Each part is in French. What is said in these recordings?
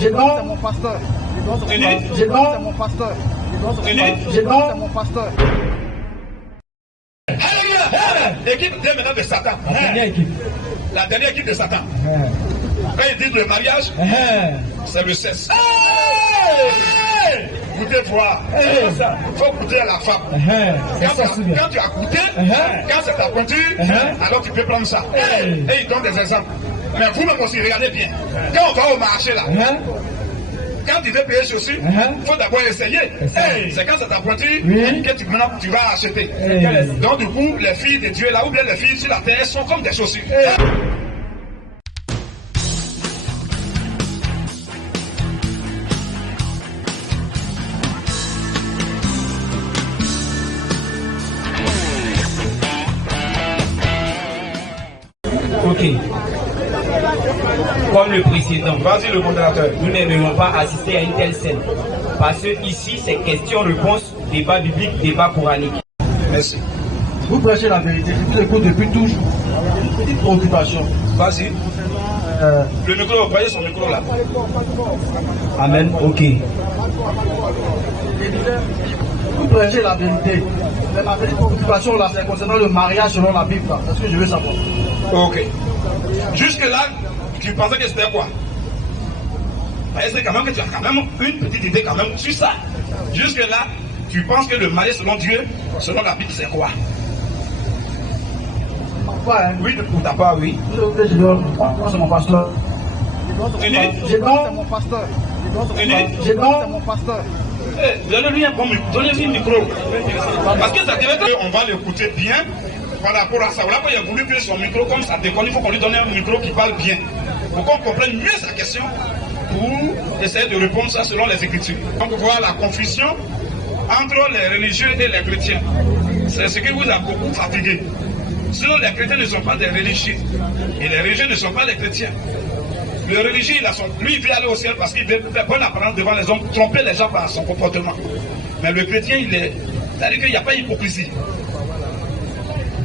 c'est mon pasteur. C'est mon pasteur. C'est mon pasteur. L'équipe maintenant de Satan. La dernière équipe de Satan. Quand ils disent le mariage, c'est le sexe. Goûtez voir. Il faut goûter à la femme. Quand tu as goûté, quand c'est ta pointure, alors tu peux prendre ça. Et ils donnent des exemples. Mais vous-même aussi, regardez bien. Quand on va au marché là, quand tu veux payer chaussures, il faut d'abord essayer. C'est quand c'est ta pointure que tu vas acheter. Donc du coup, les filles de Dieu là, ou bien les filles sur la terre, sont comme des chaussures. Ok. Comme le précédent, vas-y le modérateur. Nous n'aimerions pas assister à une telle scène. Parce que ici, c'est question-réponse, débat biblique, débat coranique. Merci. Vous prêchez la vérité. Je vous écoute depuis toujours. Une petite préoccupation. Vas-y. Le micro, voyez son micro là. Amen. Ok. Vous prêchez la vérité. Mais ma petite préoccupation là, c'est concernant le mariage selon la Bible. C'est ce que je veux savoir. Ok. Jusque-là, tu pensais que c'était quoi? C'est quand même que tu as quand même une petite idée quand même sur ça. Jusque-là, tu penses que le mariage selon Dieu, selon la Bible, c'est quoi? Oui, pour ta part, oui. C'est mon pasteur. C'est mon pasteur. C'est mon pasteur. Donnez-lui un bon micro. Donnez-lui un micro. Parce que ça devait être... On va l'écouter bien par rapport à ça. Voilà pourquoi il a voulu que son micro, comme ça déconne, il faut qu'on lui donne un micro qui parle bien. Pour qu'on comprenne mieux sa question, pour essayer de répondre ça selon les Écritures. Donc voilà la confusion entre les religieux et les chrétiens. C'est ce qui vous a beaucoup fatigué. Sinon, les chrétiens ne sont pas des religieux. Et les religieux ne sont pas des chrétiens. Le religieux, lui, il veut aller au ciel parce qu'il veut faire bonne apparence devant les hommes, tromper les gens par son comportement. Mais le chrétien, c'est-à-dire qu'il n'y a pas d'hypocrisie.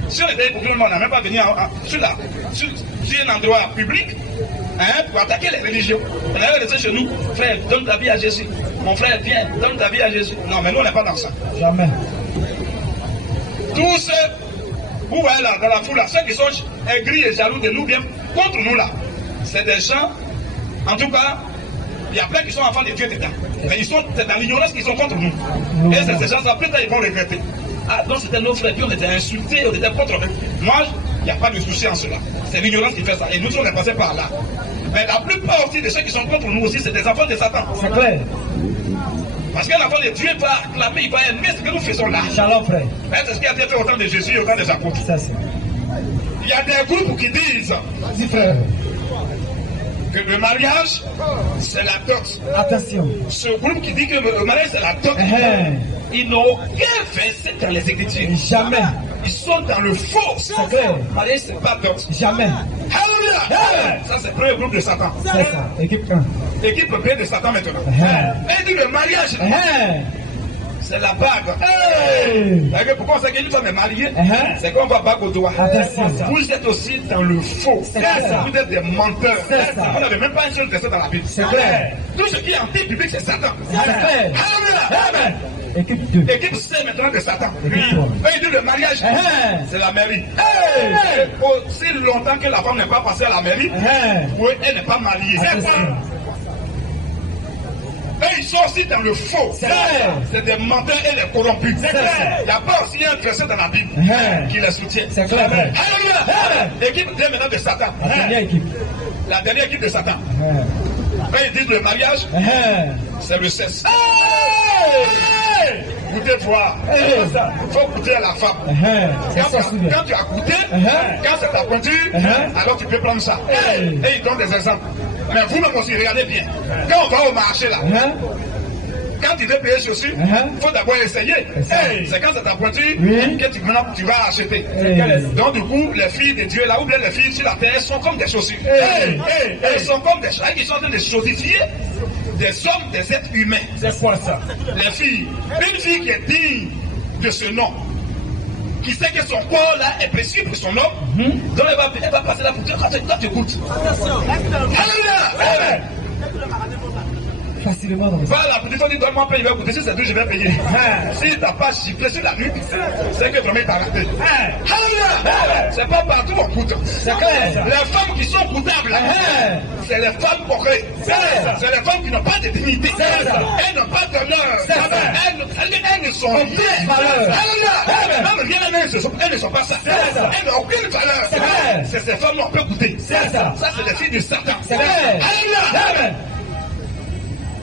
Si on était hypocrite, on n'a même pas venu sur un endroit public pour attaquer les religions. On avait resté chez nous, frère, donne ta vie à Jésus. Mon frère, viens, donne ta vie à Jésus. Non, mais nous, on n'est pas dans ça. Jamais. Tous ceux, vous voyez là, dans la foule, là, ceux qui sont aigris et jaloux de nous, bien contre nous là, c'est des gens, en tout cas, il y a plein qui sont enfants de Dieu dedans. Mais c'est dans l'ignorance qu'ils sont contre nous. Et c'est ces gens-là, plus tard, ils vont regretter. Ah, donc c'était nos frères, puis on était insultés, on était contre eux. Moi, il n'y a pas de souci en cela. C'est l'ignorance qui fait ça. Et nous, on est passé par là. Mais la plupart aussi de ceux qui sont contre nous aussi, c'est des enfants de Satan. C'est clair. Parce qu'un enfant de Dieu va acclamer, il va aimer ce que nous faisons là. Shalom, frère. C'est ce qui a été fait au temps de Jésus et au temps des apôtres. Ça, c'est. Il y a des groupes qui disent, Vas-y, frère, que le mariage, c'est la dot. attention. Ce groupe qui dit que le mariage, c'est la dot, ils n'ont aucun verset dans les Écritures. Jamais. Ils sont dans le faux. C'est clair. Le mariage, c'est pas dot. Jamais. Alléluia. Ça, c'est le premier groupe de Satan. C'est ça. Équipe 1. L'équipe B de Satan maintenant. Et dit le mariage, c'est la bague. Pourquoi c'est qu'une femme est mariée? C'est qu'on va bague au doigt. Vous êtes aussi dans le faux. Vous êtes des menteurs. Vous n'avez même pas un seul verset dans la Bible. C'est clair. Tout ce qui est anti-biblique, c'est Satan. C'est clair. Alléluia. Équipe 2. L'équipe C maintenant de Satan. Équipe 3. Il dit le mariage, c'est la mairie. Aussi longtemps que la femme n'est pas passée à la mairie, elle n'est pas mariée. Et ils sont aussi dans le faux. C'est des menteurs et des corrompus. Il n'y a pas aussi un verset dans la Bible qui les soutient. C'est clair. Alléluia. L'équipe D maintenant de Satan. La dernière équipe. La dernière équipe de Satan. Quand ils disent le mariage, c'est le sexe. Goûtez voir. Il faut goûter à la femme. Quand tu as goûté, quand c'est ta pointure, alors tu peux prendre ça. Et ils donnent des exemples. Mais vous-même aussi, regardez bien. Quand on va au marché là, quand tu veux payer chaussures, il faut d'abord essayer. C'est quand c'est ta pointure que tu vas acheter. Donc du coup, les filles de Dieu là, ou bien les filles sur la terre, sont comme des chaussures. Elles sont comme des chaussures. Ils sont en train de chaussifier des hommes, des êtres humains. C'est quoi ça? Les filles. Une fille qui est digne de ce nom, qui sait que son corps là est précieux pour son homme, donc elle va passer là pour dire quand tu écoutes. Alléluia. Facilement dans le va à la petite, on dit donne-moi payer, il va goûter. Si c'est tout, je vais payer. Si t'as pas chiffré sur la nuit, c'est que vraiment il t'a raté. C'est pas partout on goûte. C'est clair. Les femmes qui sont goûtables, c'est les femmes correctes. C'est les femmes qui n'ont pas de dignité. Elles n'ont pas d'honneur. Elles ne sont rien. Même rien, elles ne sont pas ça. Elles n'ont aucune valeur. C'est ces femmes-là on peut goûter. Ça, c'est les filles du Satan. Alléluia.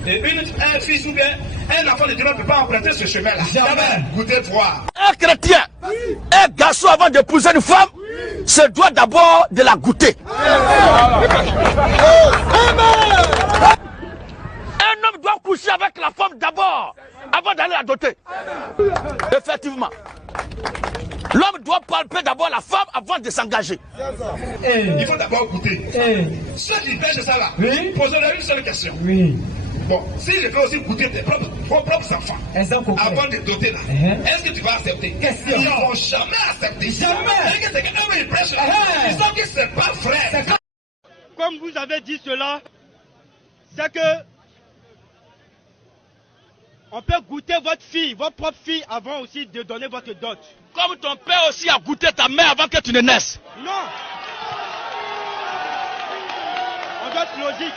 Et un fils ou bien un enfant de Dieu ne peut pas emprunter ce chemin-là. Jamais. Goûtez voir. Un chrétien, un garçon avant d'épouser une femme, se doit d'abord de la goûter. Un homme doit coucher avec la femme d'abord, avant d'aller la doter. Effectivement. L'homme doit palper d'abord la femme avant de s'engager. Il faut d'abord goûter. Ceux qui pêchent ça là, posez-leur une seule question. Bon, si je fais aussi goûter vos propres enfants avant de doter là, est-ce que tu vas accepter? Ils ne vont jamais accepter. Jamais. C'est que eux ils prêchent, ils savent que c'est pas vrai. Comme vous avez dit cela, c'est que on peut goûter votre fille, votre propre fille, avant aussi de donner votre dot. Comme ton père aussi a goûté ta mère avant que tu ne naisses. Non. On doit être logique.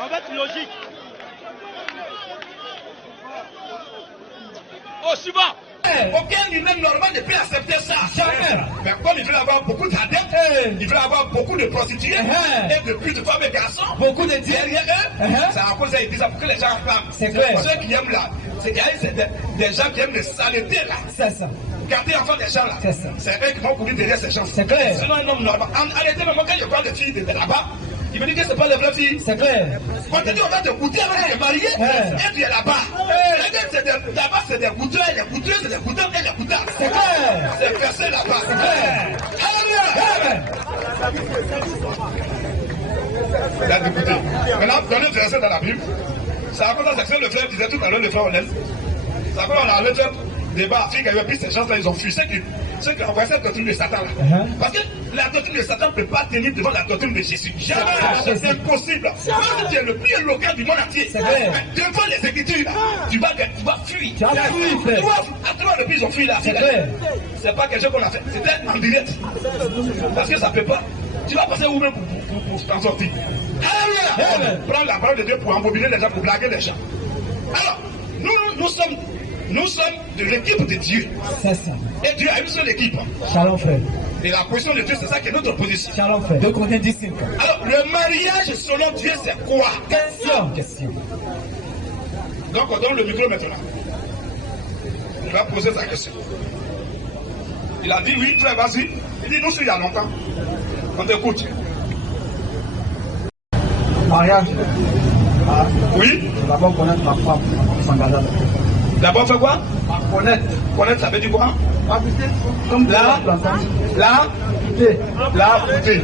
On va être logique. Au suivant. Aucun humain normal ne peut accepter ça. Jamais. Mais comme il veut avoir beaucoup d'adeptes, il veut avoir beaucoup de prostituées et de plus de femmes et garçons, beaucoup de derrière eux, c'est à cause qu'ils disent ça pour que les gens flament. C'est vrai. Ceux qui aiment là, c'est des gens qui aiment les saletés là. C'est ça. Garder enfant des gens là. C'est eux qui vont courir derrière ces gens. C'est clair. Sinon un homme normal. Arrêtez, mais moi quand je parle de filles de là-bas, il me dit que c'est pas les vraies filles. C'est clair. Quand tu dis on va te goûter avant de te marier, et tu es là-bas. Là-bas c'est des goûteurs, des goûteuses, des goûteurs et des goûtards. C'est clair. C'est versé là-bas. C'est clair. Il a dégoûté. Maintenant, dans le verset dans la Bible, c'est à cause de ça que le frère disait tout à l'heure, le frère Onel. C'est à cause on a allé faire débat Afrique, et puis ces gens-là, ils ont fui. Ceux qui ont envoyé cette doctrine de Satan là. Parce que la doctrine de Satan ne peut pas tenir devant la doctrine de Jésus. Jamais. C'est impossible. Même si tu es le plus éloquent du monde entier, devant les Écritures, tu vas fuir. Tu vas fuir. À trois reprises, ils ont fui là. C'est pas quelque chose qu'on a fait. C'était en direct. Parce que ça ne peut pas. Tu vas passer où même pour t'en sortir. Prends la parole de Dieu pour embobiner les gens, pour blaguer les gens. Alors, nous sommes de l'équipe de Dieu. C'est ça. Et Dieu a une seule équipe. Shalom frère. Et la position de Dieu, c'est ça qui est notre position. Shalom frère. Donc on est disciples. Alors, le mariage selon Dieu, c'est quoi? Question. Donc on donne le micro maintenant. Il va poser sa question. Il a dit oui, frère, vas-y. Il dit nous sommes il y a longtemps. On t'écoute. Mariage. Oui. D'abord connaître ma femme, s'engager. D'abord faire quoi? Connaître. Connaître, ça veut dire quoi? Comme là, goûter. Et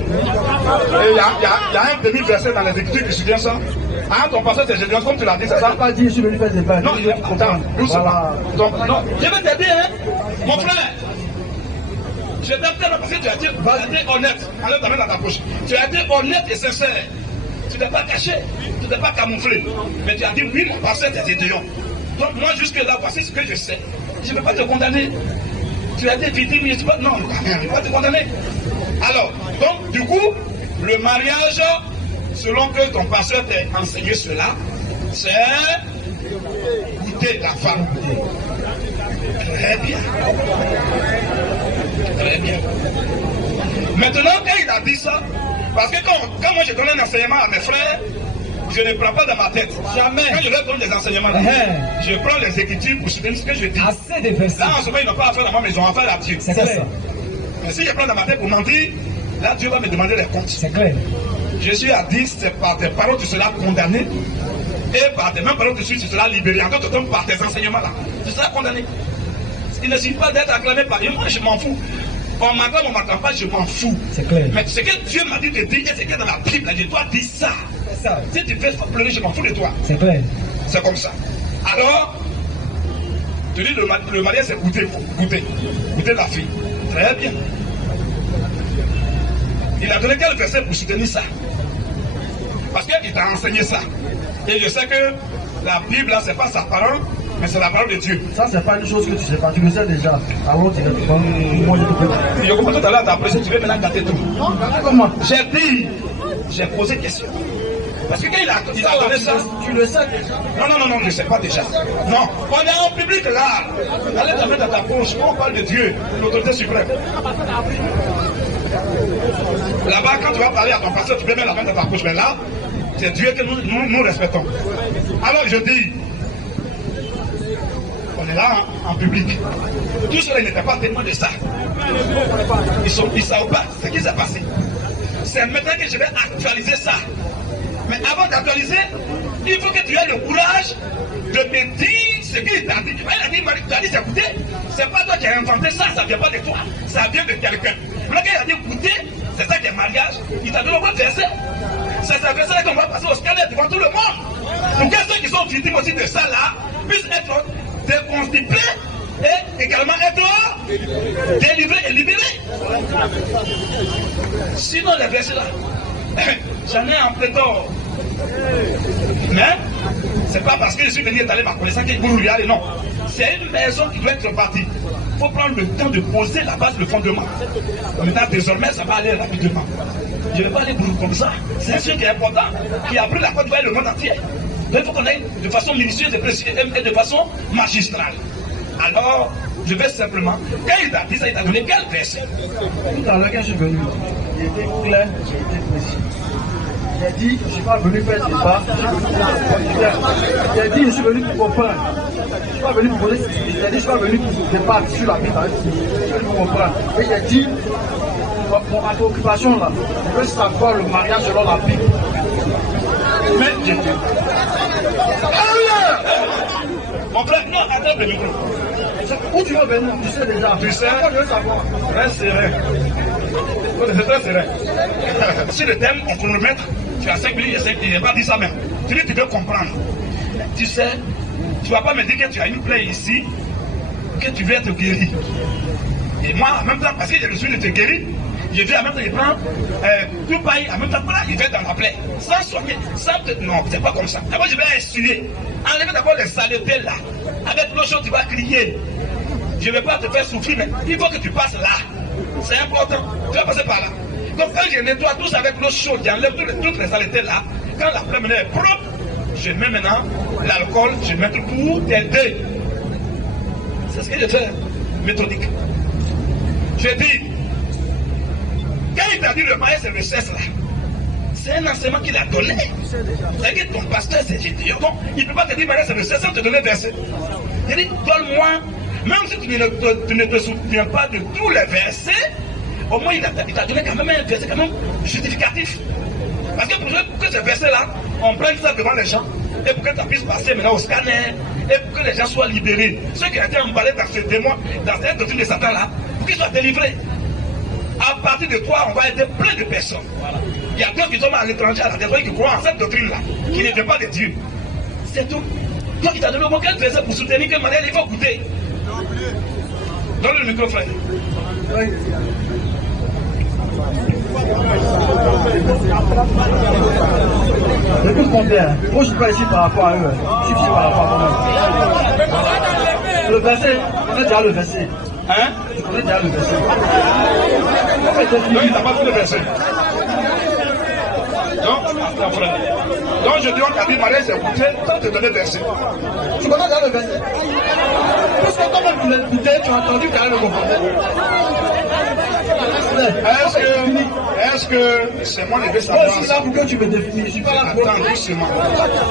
il y a un demi-verset dans les Écritures qui soutient ça. Hein, ton pasteur c'est Jésus, comme tu l'as dit, c'est ça? pas dit, je suis venu faire des bains. Non, il est content. Donc, non, je vais t'aider, hein? Mon frère. Je t'appelle parce que tu as été honnête. Allez, ta main dans ta poche. Tu as été honnête et sincère. Tu n'es pas caché, tu n'es pas camouflé. Mais tu as dit, oui, mon pasteur, c'est Gédéon. Donc moi, jusque là, voici ce que je sais. Je ne vais pas te condamner. Tu as été victime, je ne vais pas te condamner. Alors, donc, du coup, le mariage, selon que ton pasteur t'a enseigné cela, c'est goûter la femme. Très bien. Très bien. Maintenant, quand il a dit ça, parce que quand moi je donne un enseignement à mes frères, je ne prends pas dans ma tête. Jamais. Quand je leur donne des enseignements, là, je prends les Écritures pour soutenir ce que je dis. Assez de versets. Là, en ce moment, ils n'ont pas affaire à moi, mais ils ont affaire à Dieu. C'est ça. Mais si je prends dans ma tête pour mentir, là, Dieu va me demander les comptes. C'est clair. Jésus a dit, c'est par tes paroles tu seras condamné, et par tes mêmes paroles tu seras libéré. En d'autres termes, par tes enseignements là, tu seras condamné. Il ne suffit pas d'être acclamé par Dieu. Moi, je m'en fous. On m'acclame, on ne m'acclame pas, je m'en fous. C'est clair. Mais ce que Dieu m'a dit de dire, et ce qu'il y a dans la Bible, je dois dire ça. C'est ça. Si tu fais pleurer, je m'en fous de toi. C'est clair. C'est comme ça. Alors, tu dis le mariage, c'est goûter la fille. Très bien. Il a donné quel verset pour soutenir ça? Parce qu'il t'a enseigné ça. Et je sais que la Bible, là, c'est pas sa parole, mais c'est la parole de Dieu. Ça, c'est pas une chose que tu sais pas, tu le sais déjà. Alors, directement, moi, je te peux. Je comprends tout à l'heure, t'as apprécié, tu veux maintenant gâter tout. Comment? J'ai dit, j'ai posé question. Parce que quand il a donné ça, tu le sais déjà. non, je ne sais pas déjà. Non, on est en public là. Allez te mettre dans ta poche, on parle de Dieu, l'autorité suprême. Là-bas, quand tu vas parler à ton pasteur, tu peux mettre la main dans ta poche. Mais là, c'est Dieu que nous respectons. Alors je dis, on est là en public. Tout cela n'était pas témoin de ça. Ils ne savent pas ce qui s'est passé. C'est maintenant que je vais actualiser ça. Mais avant d'actualiser, il faut que tu aies le courage de me dire ce qu'il t'a dit. Il a dit, c'est écoutez, c'est pas toi qui as inventé ça, ça ne vient pas de toi, ça vient de quelqu'un. Là, quand il a dit écoutez, c'est ça qui est mariage, il t'a donné le bon verset. C'est ce verset qu'on va passer au scanner devant tout le monde. Pour que ceux qui sont victimes aussi de ça là puissent être déconstipés et également être délivrés et libérés. Sinon, les versets là, j'en ai un pléthore. Mais c'est pas parce que je suis venu étaler ma connaissance qu'il faut lui aller, non. C'est une maison qui doit être bâtie. Il faut prendre le temps de poser la base, le fondement. Maintenant, désormais, ça va aller rapidement. Je ne vais pas aller brûler comme ça. C'est un sujet qui est important, qui a pris la Côte d'Ivoire et le monde entier. Donc il faut qu'on aille de façon minutieuse et de façon magistrale. Alors, je vais simplement, quand il t'a dit ça, il t'a donné quel verset? Tout à l'heure, quand je suis venu, il était clair, il était précis. J'ai dit, je ne suis pas venu faire débat, j'ai dit, je suis venu pour comprendre. Je ne suis pas venu pour poser, j'ai dit, je ne suis pas venu pour débattre sur la Bible, je suis venu pour comprendre. Et j'ai dit, pour ma préoccupation là, je veux savoir le mariage selon la Bible. Mais j'ai dit, mon frère, non, attends le micro. où tu veux venir? Tu sais déjà. Tu sais, je veux savoir. reste serein. C'est très serein. Si le thème, on peut le mettre, tu as 5 minutes, il n'a pas dit ça même. Tu dis, tu veux comprendre. Tu sais, tu ne vas pas me dire que tu as une plaie ici, que tu veux être guéri. Et moi, en même temps, parce que j'ai reçu de te guérir, je vais en même temps, il prend tout paille, en même temps, il va dans la plaie, sans soigner, sans te... Non, c'est pas comme ça. D'abord, je vais essuyer. Enlève d'abord les saletés là. Avec l'eau chaude, tu vas crier. Je ne vais pas te faire souffrir, mais il faut que tu passes là. C'est important. Tu vas passer par là. Donc, quand je nettoie tout ça avec l'eau chaude, j'enlève toutes les saletés là. Quand la plaie est propre, je mets maintenant l'alcool, je mets tout pour t'aider. C'est ce que je fais, méthodique. Je dis, quand il t'a dit le mariage, c'est le cesse là. C'est un enseignement qu'il a donné. C'est-à-dire que ton pasteur, c'est idiot. Donc, il ne peut pas te dire mariage, c'est le cesse sans te donner verset. Il dit, donne-moi, même si tu ne te souviens pas de tous les versets, au moins il t'a donné quand même un verset quand même justificatif. Parce que pour que ce verset-là, on prenne ça devant les gens, et pour que ça puisse passer maintenant au scanner, et pour que les gens soient libérés. Ceux qui ont été emballés dans ce démon, dans cette doctrine de Satan-là, pour qu'ils soient délivrés. À partir de toi, on va aider plein de personnes. Voilà. Il y a d'autres qui sont à l'étranger, à la défense, qui croient en cette doctrine-là, qui ne veut pas de Dieu. C'est tout. Donc il t'a donné aucun verset pour soutenir que manière il faut goûter. Donne le micro, frère. Oui. Écoute mon père, moi je ne suis pas ici par rapport à eux, je suis ici par rapport à moi. Le verset, on connaît déjà le verset. Hein? Je connais déjà le verset. Donc il n'a pas fait le verset. Donc je dis on t'a dit mariage c'est goûté, sans te donner le verset. Tu connais déjà le verset. Parce que toi-même tu l'as écouté, tu as entendu qu'il y a le confondeur. Est-ce que c'est moi qui vais savoir? Moi aussi là pour que tu me définis, je suis pas là pour... Attends doucement.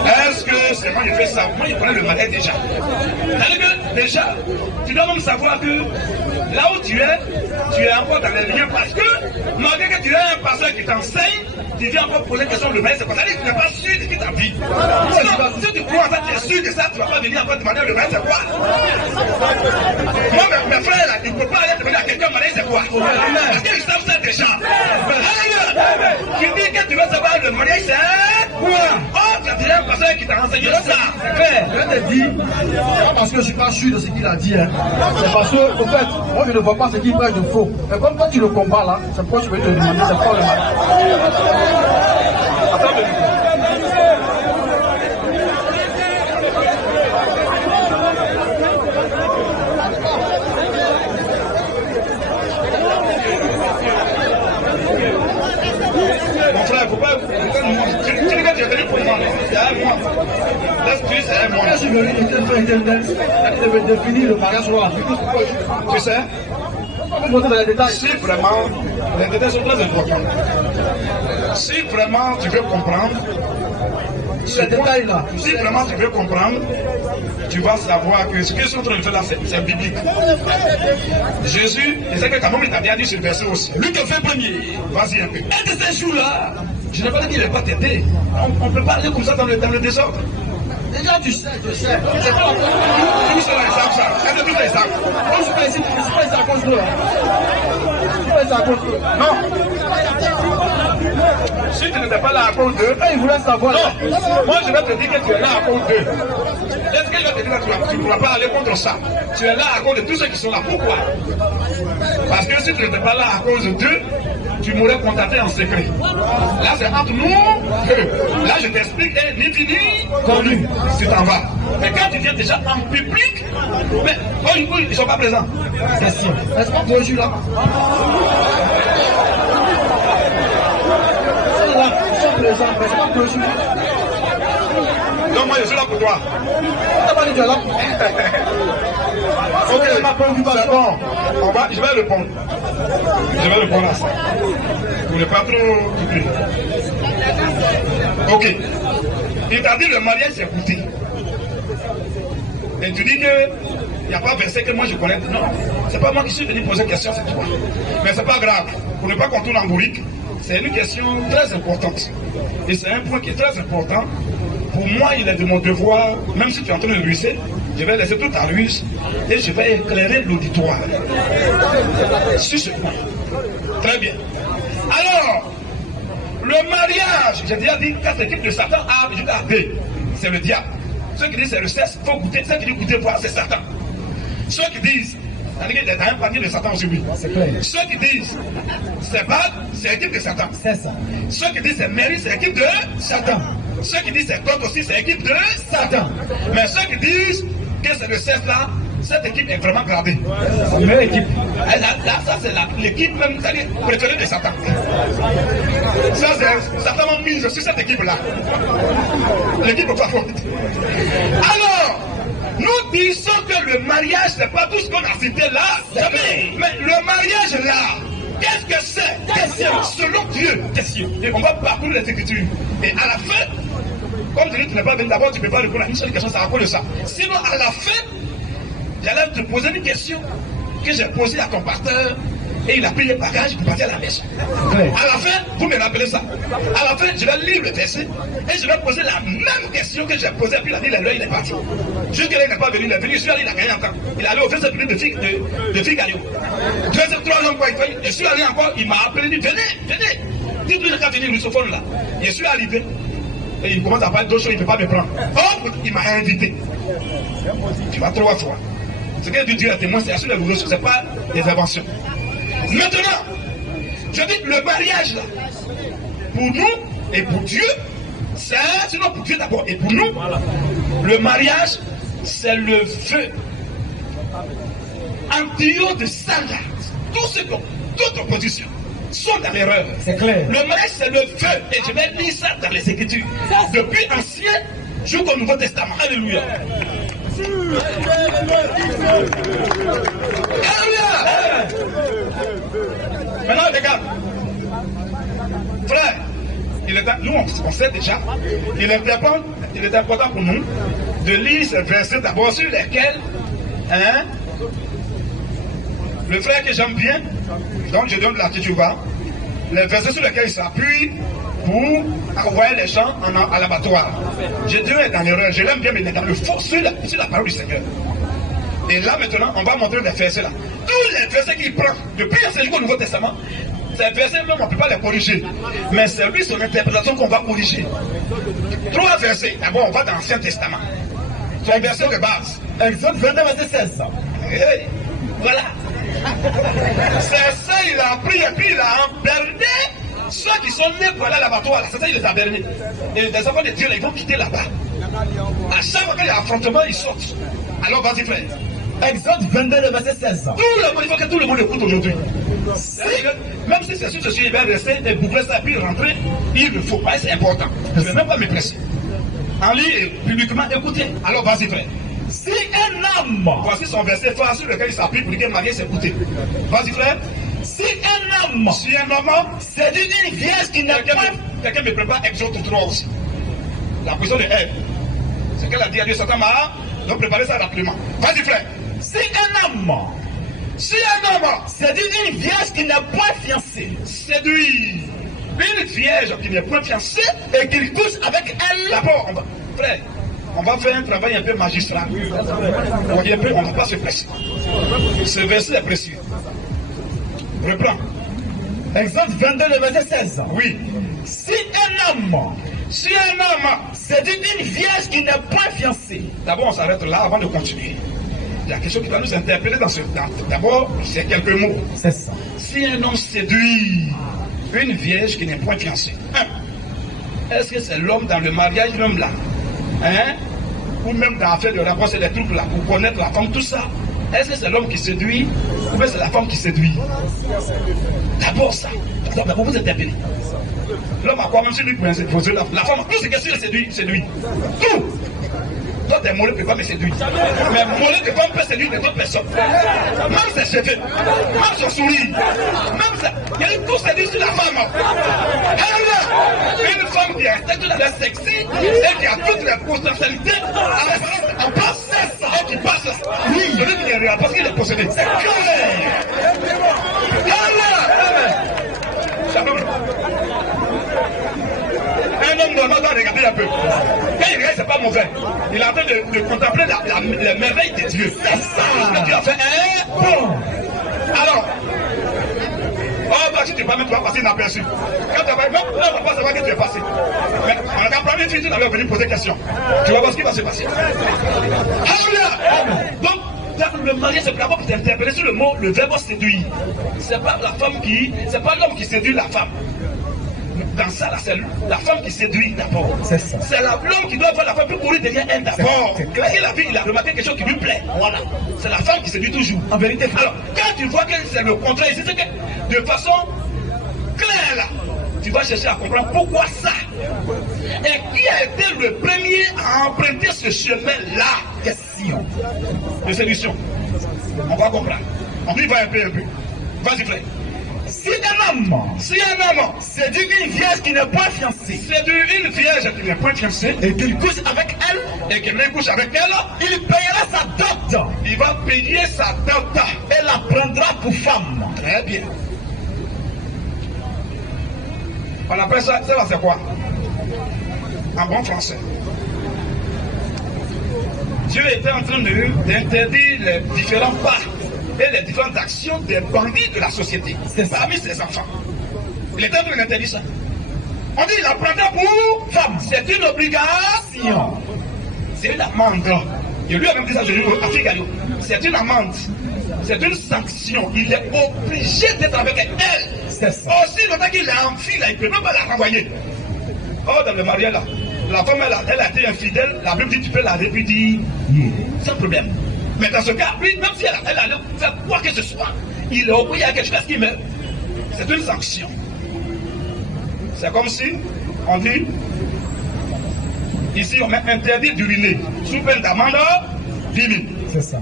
Est-ce que c'est moi qui vais savoir? Moi je connais le mariage déjà. C'est-à-dire que déjà, tu dois même savoir que là où tu es encore dans les liens parce que malgré que tu as un pasteur qui t'enseigne, tu viens encore poser la question de mariage, c'est quoi? C'est-à-dire que tu n'es pas sûr de qui t'a dit. Sinon, si tu crois en ça, tu es sûr de ça, tu ne vas pas venir encore demander le mariage, c'est quoi? Moi, mes frères là, tu ne peux pas aller demander à quelqu'un le mariage, c'est quoi? Parce qu'ils savent ça déjà. Tu dis que tu veux savoir le mariage, c'est quoi? Oh, tu as un pasteur qui t'a renseigné ça. Je te dis, c'est pas parce que je ne suis pas sûr de ce qu'il a dit, hein. C'est parce que, en fait, moi je ne vois pas ce qu'il prêche de faux. Mais comme toi tu le combats là, c'est pourquoi tu veux te demander, c'est quoi le mal. Attends, Tu dis que tu es venu pour moi. C'est un mois. Laisse-tu, c'est un mois. Je suis venu de définir le mariage sur l'Afrique. Tu sais, si vraiment, les détails sont très importants. Si vraiment tu veux comprendre, si vraiment tu veux comprendre, tu vas savoir que ce que je suis en train de faire là, c'est biblique. Jésus, et c'est que quand même il t'a bien dit sur le verset aussi. Luc a fait premier. Vas-y un peu. Un de ces jours-là, je n'ai pas dit qu'il n'est pas t'aider. On ne peut pas aller comme ça dans le désordre. Déjà, tu sais. C'est pas Tout ça, l'exemple, ça. Est-ce que tout est exemple? Moi, je suis pas ici à cause d'eux. Non. Si tu n'étais pas là à cause d'eux, Ils voulaient savoir. non. Moi, je vais te dire que tu es là à cause d'eux. Est-ce que je vais te dire que tu ne pourras pas aller contre ça? Tu es là à cause de tous ceux qui sont là. Pourquoi? Parce que si tu n'étais pas là à cause d'eux, tu m'aurais contacté en secret. Là, c'est entre nous. Là, je t'explique, ni fini, connu. Tu t'en vas. Mais quand tu viens déjà en public, mais ils ne sont pas présents. Question. Est-ce pas toi, je suis là? C'est là, ils sont présents, mais c'est pas toi, je suis là. Donc, moi, je suis là pour toi. T'as pas dit que tu es là? Ok, c'est bon. Je vais répondre. Je vais répondre à ça. Pour ne pas trop couper. Ok. Il t'a dit le mariage c'est goûté. Et tu dis que il n'y a pas verset que moi je connais. Non, c'est pas moi qui suis venu poser question, c'est toi. Mais c'est pas grave. Pour ne pas qu'on tourne en bourrique, c'est une question très importante. Et c'est un point qui est très important. Pour moi, il est de mon devoir, même si tu es en train de ruisser, je vais laisser tout ta ruse et je vais éclairer l'auditoire sur ce point. Très bien. Alors, le mariage, j'ai déjà dit, 4 équipes de Satan A jusqu'à B, c'est le diable. Ceux qui disent c'est le sexe, il faut goûter. Ceux qui disent goûter voir, c'est Satan. Ceux qui disent, il y a un panier de Satan aussi, oui. Ceux qui disent c'est bad, c'est l'équipe de Satan. C'est ça. Ceux qui disent c'est Mary, c'est l'équipe de Satan. Ceux qui disent c'est God aussi, c'est l'équipe de Satan. Mais ceux qui disent que c'est le sexe là, cette équipe est vraiment gradée. C'est une meilleure équipe. Là, ça c'est l'équipe même, c'est-à-dire préférée de Satan. Ça c'est Satan m'a mise sur cette équipe-là. L'équipe favorite. Alors, nous disons que le mariage, c'est pas tout ce qu'on a cité là. Jamais. Mais le mariage là, qu'est-ce que c'est? Selon Dieu. Et on va parcourir les Écritures. Et à la fin, comme tu dis, tu n'es pas venu d'abord, tu ne peux pas répondre à une seule question, ça raconte ça. Sinon, à la fin, j'allais te poser une question que j'ai posée à ton pasteur et il a pris les bagages pour partir à la messe. Ouais. À la fin, vous me rappelez ça. À la fin, je vais lire le verset et je vais poser la même question que j'ai posée, puis il a dit, il est parti. Jusqu'à là, il n'est pas venu, il est venu, je suis allé, il a gagné encore. Il est allé au verset de Figaro. 2 ans, quoi, je suis allé encore, il m'a appelé, il dit, venez. Dites-lui qu'à venir lusophone là. Je suis arrivé. Et il commence à parler d'autres choses, il ne peut pas me prendre. Oh, il m'a invité. Tu vas 3 fois. Ce que Dieu est témoin, c'est assurer les ce n'est pas des inventions. Maintenant, je dis que le mariage là, pour nous et pour Dieu, c'est sinon pour Dieu d'abord et pour nous, le mariage, c'est le feu anti-eau de Satan. Tout ce qu'on, toute opposition sont dans l'erreur. C'est clair. Le mariage, c'est le feu. Et je vais lire ça dans les Écritures. Depuis Ancien jusqu'au Nouveau Testament. Alléluia. Alléluia. Maintenant, regarde. Frère, nous, on sait déjà, il est important pour nous de lire ces versets d'abord sur lesquels, le frère que j'aime bien, donc je donne la Tchouva, les versets sur lesquels il s'appuie pour envoyer les gens à l'abattoir. Je dirais dans l'erreur, je l'aime bien, mais il est dans le faux, sur la parole du Seigneur. Et là maintenant, on va montrer les versets là. Tous les versets qu'il prend, depuis un jusqu'au Nouveau Testament, ces versets même on ne peut pas les corriger. Mais c'est lui son interprétation qu'on va corriger. 3 versets. D'abord, on va dans l'Ancien Testament. C'est un verset de base. Exode 22, verset 16. Hey, voilà. C'est ça, il a pris et puis il a emberné ceux qui sont nés pour aller à l'abattoir. C'est ça, il les a bernés. Et les enfants de Dieu, ils vont quitter là-bas. À chaque fois qu'il y a affrontement, ils sortent. Alors vas-y, frère. Exode 22, verset 16. Tout le monde, il faut que tout le monde écoute aujourd'hui. Même si c'est sûr que il va rester et boucler ça puis rentrer, il ne faut pas, c'est important. Je ne vais même pas me presser. En ligne et publiquement, écoutez. Alors vas-y frère. Si un homme, Voici son verset phare sur lequel il s'appuie pour dire marié s'écouter. Vas-y frère. si un homme séduit une vierge qui n'a pas... Quelqu'un me prépare Exode 3 aussi. La position de Ève. C'est qu'elle a dit à Dieu, Satan m'a donc préparé ça rapidement. Vas-y frère. Si un homme séduit une vierge qui n'est pas fiancée, Séduit une vierge qui n'est point fiancée et qu'il couche avec elle, d'abord, frère, on va faire un travail un peu magistral. On ne va pas se presser. Ce verset est précieux. Reprends. Exode 22, le verset 16. Oui. Si un homme séduit une vierge qui n'est pas fiancée, D'abord, on s'arrête là avant de continuer. Il y a quelque chose qui va nous interpeller dans ce temps. D'abord, c'est quelques mots. c'est ça. Si un homme séduit une vierge qui n'est point fiancée, est-ce que c'est l'homme dans le mariage même là, ou même dans l'affaire de rapport, c'est les trucs là, pour connaître la femme, tout ça? Est-ce que c'est l'homme qui séduit ou bien c'est la femme qui séduit? D'abord ça. D'abord vous interpellez. L'homme a quoi même si lui pour poser la femme, tout ce que séduit. Tout. Toi t'es mollet, tu ne peux pas me séduire. Mais mollet de femme peut séduire d'autres personnes. Même ses cheveux, même son sourire, même ça. Il y a une couche séduit sur la femme. Une femme qui est sexy et qui a toutes les potentialités en passe et qui passe. Oui, celui qui est réel parce qu'il est possédé. C'est clair. Un homme normal doit regarder un peu. Quand il regarde, c'est pas mauvais. Il est en train de contempler les merveilles de Dieu. C'est ça que Dieu a fait. Bon. Alors, oh, bah, si tu vas même, tu vas passer inaperçu. Quand tu vas, même, on ne va pas savoir que tu es passé. Mais on a qu'à prendre une fille, tu n'avais venu poser question. Tu vas voir ce qui va se passer. Donc, le mariage, c'est d'abord pour t'interpeller sur le mot, le verbe séduire. C'est pas la femme c'est pas l'homme qui séduit la femme. Dans ça, là, c'est la femme qui séduit d'abord. C'est ça. C'est l'homme qui doit voir la femme pour courir derrière elle d'abord. Parce qu'il a vu, il a remarqué quelque chose qui lui plaît. Voilà. C'est la femme qui séduit toujours. En vérité. Alors, quand tu vois que c'est le contraire ici, c'est que de façon claire, là, tu vas chercher à comprendre pourquoi ça. Et qui a été le premier à emprunter ce chemin-là? Question de séduction. On va comprendre. On y va un peu. Vas-y, frère. Si un homme séduit une vierge qui n'est pas fiancée, Séduit une vierge qui n'est point fiancée et qu'il couche avec elle, et qu'il couche avec elle, il payera sa dot il va payer sa dot et la prendra pour femme. Très bien. On appelle ça, c'est quoi? En bon français. Dieu était en train d'interdire les différents pas et les différentes actions des bandits de la société parmi ses enfants. Il était en train d'interdire ça. On dit il la prendra pour femme. C'est une obligation. C'est une amende. Et lui a même dit ça à Figaro. C'est une amende. C'est une sanction. Il est obligé d'être avec elle. C'est ça. Aussi longtemps qu'il est en fille, il ne peut même pas la renvoyer. Oh, dans le mariage là, la femme elle a été infidèle, la Bible dit tu peux la répudier sans problème. Mais dans ce cas, lui, même si elle allait faire quoi que ce soit, il est obligé à quelque chose qui meurt. C'est une sanction. C'est comme si on dit ici on met interdit d'uriner sous peine d'amende 10 000. C'est ça.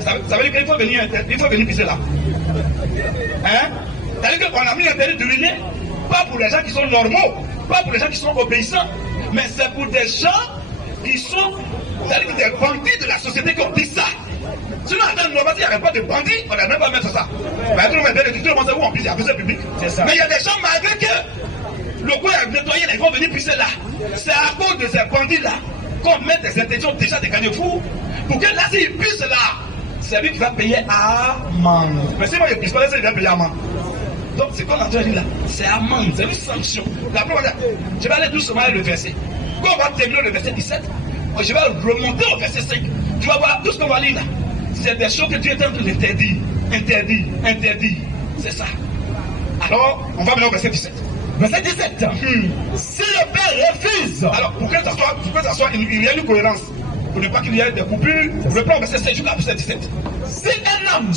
Ça veut dire qu'il faut venir pisser là. Hein? C'est-à-dire qu'on a mis interdit d'uriner, pas pour les gens qui sont normaux, pas pour les gens qui sont obéissants, mais c'est pour des gens qui sont, c'est-à-dire des bandits de la société qui ont dit ça. Sinon, attends, normalement, il n'y avait pas de bandits, on n'a même pas mettre ça. Mais tout le monde est tout le monde sait où on pisse, il y a besoin public. C'est ça. Mais il y a des gens, malgré que le coin est nettoyé, ils vont venir pisser là. C'est à cause de ces bandits-là qu'on met des intentions déjà des garde-fous pour que là, s'ils pissent là, c'est lui qui va payer amende. Mais si moi je ne pisse pas là, il va payer amende. Donc, c'est qu'on a déjà dit là, c'est amende, c'est une sanction. La première, je vais aller doucement à le verset. Quand on va terminer le verset 17, je vais remonter au verset 5. Tu vas voir tout ce qu'on va lire là. C'est des choses que Dieu est en train d'interdire. Interdire. C'est ça. Alors, on va venir au verset 17. Verset 17. Si le père refuse. Alors, pour que ça soit il y a une cohérence. Pour ne pas qu'il y ait des coupures, reprends verset 7 jusqu'à verset 17. Si un homme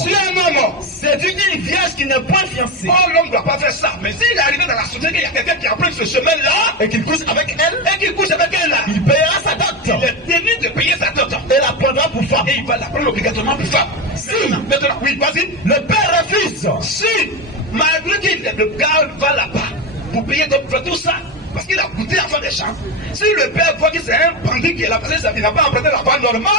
séduit une vierge qui n'est point fiancée, l'homme ne doit pas faire ça. Mais s'il est arrivé dans la société qu'il y a quelqu'un qui a pris ce chemin-là et qu'il couche avec elle, il payera sa dot. il est tenu de payer sa dot. Et la prendra pour femme. Et il va la prendre obligatoirement pour femme. Si Maintenant, oui, vas-y. le père refuse, Si, malgré qu'il le gars va là-bas pour payer tout ça, parce qu'il a goûté à faire des champs, si le père voit que c'est un bandit qui est là, parce qu'il n'a pas emprunté la voie normale,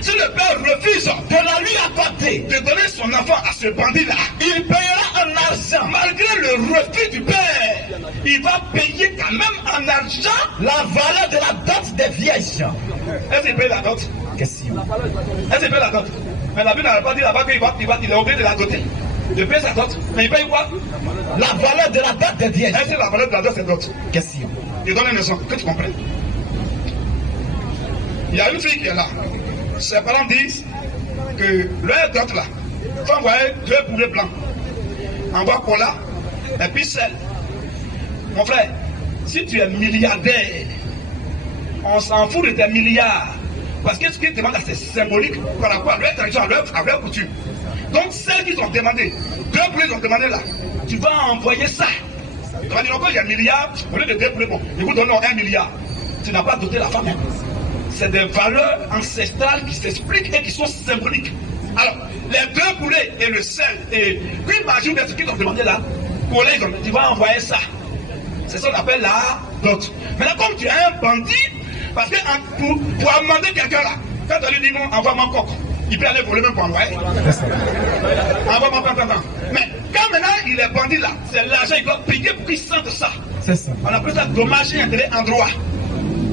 si le père refuse de la lui accorder, de donner son enfant à ce bandit-là, il payera en argent malgré le refus du père, il va payer quand même en argent la valeur de la dot des vierges. Est-ce qu'il paye la dot? Question. Est-ce qu'il paye la dot? Mais la Bible n'a pas dit là-bas qu'il il est obligé de la doter. De payer sa dot. Mais il paye quoi? La valeur de la dot des vierges. Est-ce que la valeur de la dot c'est dot? Question. Il donne une leçon, que tu comprennes. Il y a une fille qui est là. Ses parents disent que leur dot là, il faut envoyer 2 poulets blancs. Envoie cola et puis sel. Mon frère, si tu es milliardaire, on s'en fout de tes milliards. Parce que ce qu'ils demandent, c'est symbolique par rapport à leur tradition, à leur coutume. Donc, celles qu'ils ont demandé, 2 poulets ils ont demandé là, tu vas envoyer ça. Tu vas dire encore, il y a un milliard, au lieu de 2 poulets, bon, ils vous donnent 1 milliard. Tu n'as pas doté la femme. Hein. C'est des valeurs ancestrales qui s'expliquent et qui sont symboliques. Alors, les 2 poulets et le sel, et puis imagine ce qu'ils ont demandé là, pour les tu vas envoyer ça. C'est ça qu'on appelle la dot. Maintenant, comme tu es un bandit, parce que pour amender quelqu'un là, quand tu lui dis non, envoie-moi coq, il peut aller voler même pour envoyer. Envoie-moi pas. Mais quand maintenant il est bandit là, c'est l'argent, il doit payer pour qu'il sente ça. C'est ça. On appelle ça dommage et intérêt en droit.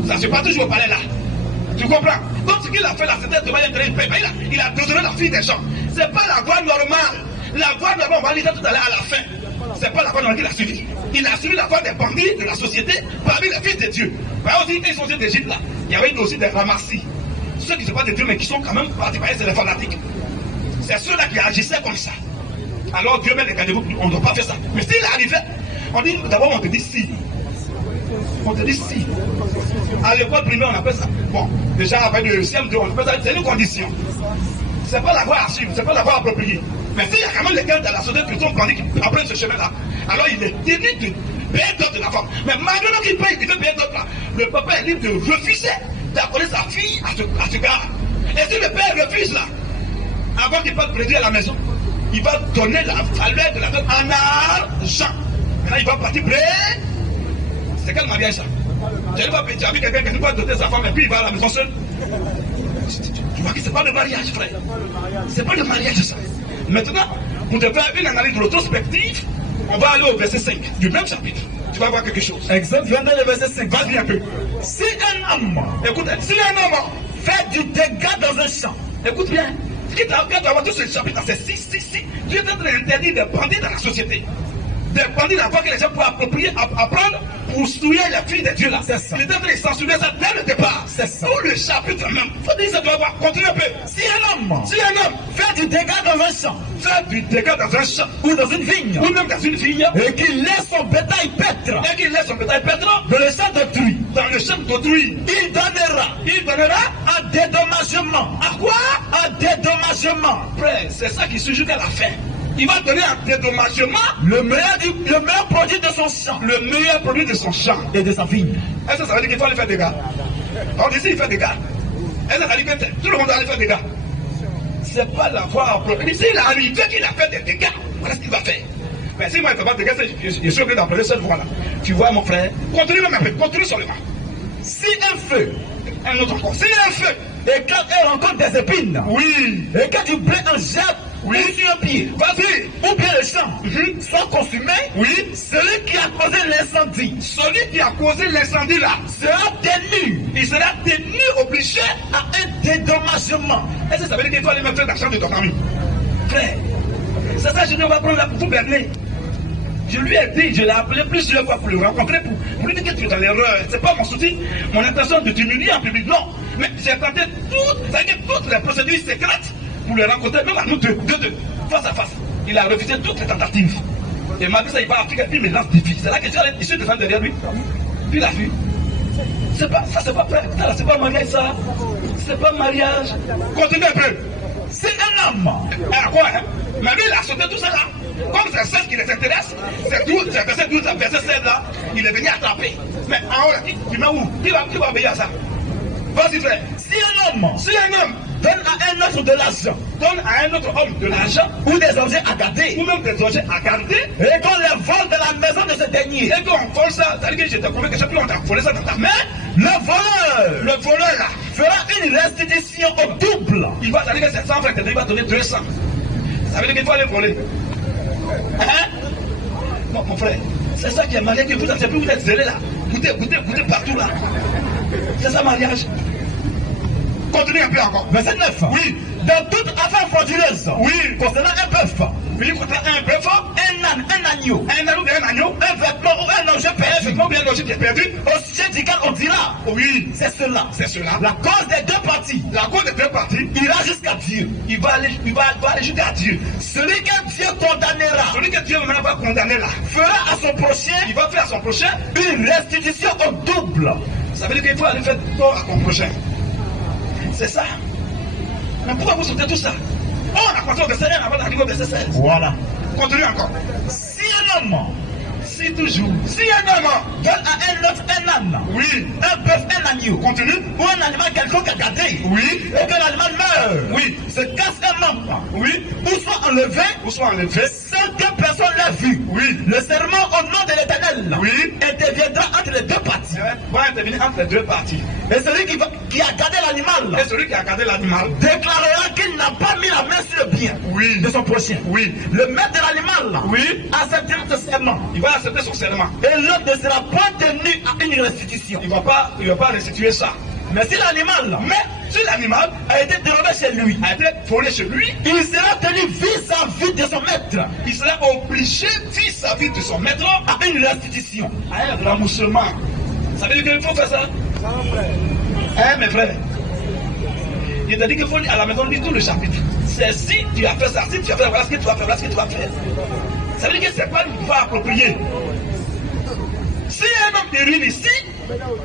Ça ne se passe pas toujours au palais là. Tu comprends? Donc ce qu'il a fait là, c'était dommage et intérêt, il paye. Il a donné la fille des gens. C'est pas la voie normale. La voie normale, on va lire ça tout à l'heure à la fin. C'est pas la voie normale qu'il a suivi. Il a suivi la voie des bandits de la société parmi les fils de Dieu. Par exemple, ils sont d'Égypte là. Il y avait aussi des ramassis. Ceux qui ne sont pas de Dieu mais qui sont quand même partis, c'est les fanatiques. C'est ceux-là qui agissaient comme ça. Alors Dieu met les garde-vous, on ne doit pas faire ça. Mais s'il arrivait, on dit d'abord on te dit si. On te dit si. À l'école primaire on appelle ça. Bon, déjà après le CM2, on appelle ça, c'est une condition. C'est pas la voie à suivre, c'est pas la voie appropriée. Mais s'il y a quand même les gars de la société qui sont bandits qui apprennent ce chemin-là, alors il est tenu de payer d'autres de la femme. Mais malgré qu'il paye, il veut payer d'autres là. Le papa est libre de refuser d'accorder sa fille à ce gars. Et si le père refuse là, avant qu'il parte prédire à la maison, il va donner la valeur de la dot en argent. Maintenant il va partir près. C'est quel mariage ça? Tu as vu quelqu'un qui va doter sa femme et puis il va à la maison seul. Tu vois que c'est pas le mariage, frère. C'est pas le mariage ça. Maintenant, pour te faire une analyse rétrospective, on va aller au verset 5 du même chapitre. Tu vas voir quelque chose. Exemple 22, le verset 5. Vas-y un peu. Si un homme, Écoute, si un homme fait du dégât dans un champ, écoute bien, quand tu vas voir tout ce chapitre, c'est si. Dieu est en train d'interdire des bandits dans la société. Des bandits dans la voie que les gens peuvent approprier, apprendre pour souiller les filles de Dieu là. C'est ça. Il est en train de censurer ça dès le départ. C'est ça. Tout le chapitre même. Faut dire ça, tu vas voir. Continue un peu. Si un homme Si un homme fait du dégât dans un champ fait du dégât dans un champ, ou dans une vigne, ou même dans une fille, et qu'il laisse son bétail paître et qu'il laisse son bétail paître dans le champ d'autrui, dans le champ d'autrui, il donnera un dédommagement. à quoi? Un dédommagement. Frère, c'est ça qui se joue à la fin. Il va donner un dédommagement, Le meilleur produit de son champ le meilleur produit de son champ. et de sa vigne. Est-ce que ça veut dire qu'il faut aller faire des gars? On dit ici, il fait des gars. Est-ce que ça veut dire que tout le monde doit aller faire des gars? C'est pas la voie appropriée. S'il est arrivé qu'il a fait des dégâts, voilà ce qu'il va faire. Mais si moi, il ne fait pas de dégâts, je suis obligé d'employer cette voie-là. Tu vois, mon frère, continue même un peu, continue seulement. Si un feu, Un autre encore. S'il y a un feu, et quand elle rencontre des épines, oui, et quand du blé en jette, oui, sur un pied, vas-y, ou bien le champ, soit consumé, oui, celui qui a causé l'incendie celui qui a causé l'incendie là, sera tenu il sera tenu obligé. à un dédommagement. Est-ce que ça veut dire qu'il faut aller mettre l'argent de ton ami? Frère, c'est ça, je ne vais pas prendre là pour tout berner. Je lui ai dit, je l'ai appelé plusieurs fois pour le rencontrer, pour lui dire que tu es dans l'erreur. C'est pas mon souci, mon intention de t'humilier en public, non. Mais j'ai tenté toutes les procédures secrètes pour le rencontrer, même à nous deux, face à face. Il a refusé toutes les tentatives. Et malgré ça, il va appliquer, puis il me lance des filles. C'est là que je suis devant derrière lui. Puis il a fui. C'est pas, ça c'est pas prêt. C'est pas mariage ça. C'est pas mariage. Continue un peu. c'est un homme. À quoi hein? Mais lui, il a sauté tout ça là. Comme c'est ça qui les intéresse, c'est verset 12 à verset 16 là, il est venu attraper. Mais en haut là, tu mets où? Qui va obéir à ça? Vas-y frère. Si un homme donne à un autre de l'argent, donne à un autre homme de l'argent, ou des objets à garder, ou même des objets à garder, et qu'on les vole de la maison de ce dernier, et qu'on vole ça, c'est-à-dire que je te promets que je peux voler ça dans ta main, le voleur là fera une restitution au double. Il va, c'est-à-dire que 700 francs, il va donner 200. Ça veut dire qu'il faut aller voler. Hein? Non, mon frère, c'est ça qui est marié, que vous avez plus, vous êtes zélé là. Goûtez partout là. C'est ça mariage. Continue un peu encore. Verset 9. Oui. Dans toute affaire frauduleuse. Oui. Concernant un bœuf. Oui, concernant un bœuf. Un âne, un agneau. Un agneau. Un vêtement ou un objet perdu. Un vêtement ou un objet qui est perdu. Au sujet duquel on dira. Oui. C'est cela. La cause des deux parties. La cause des deux parties. Ira jusqu'à Dieu. Il va aller jusqu'à Dieu. Celui que Dieu condamnera. Celui que Dieu va condamner là. Fera à son prochain. Il va faire à son prochain une restitution au double. Ça veut dire qu'il faut aller faire tort à ton prochain. C'est ça. Mais pourquoi vous sautez tout ça? Oh, on a compté au verset 1 avant d'arriver au verset 16. Voilà. Continue encore. Si un homme, si un homme donne à un autre un âne, oui, un bœuf, un agneau, continue, ou un animal quelconque à garder, oui, et que l'animal meurt, oui, se casse un membre, oui, ou soit enlevé, sans que personne l'ait vu, oui, le serment au nom de l'Éternel, oui, interviendra entre les deux parties. Va intervenir entre les deux parties. Et celui qui a gardé l'animal, déclarera qu'il n'a pas mis la main sur le bien, oui, de son prochain. Oui. Le maître de l'animal, oui, acceptera ce serment. Il va accepter son serment. Et l'autre ne sera pas tenu à une restitution. Il ne va pas restituer ça. Mais si l'animal a été dérobé chez lui, a été volé chez lui, il sera tenu vis-à-vis de son maître. Il sera obligé vis-à-vis de son maître à une restitution, à un remboursement. Ça veut dire qu'il faut faire ça. Hein, mes frères? Il t'a dit qu'il faut à la maison lire tout le chapitre. C'est si tu as fait ça, si tu as fait voilà ce que tu vas faire, voilà ce que tu vas faire. Ça veut dire que c'est pas une voie appropriée. Si un homme te ruine ici,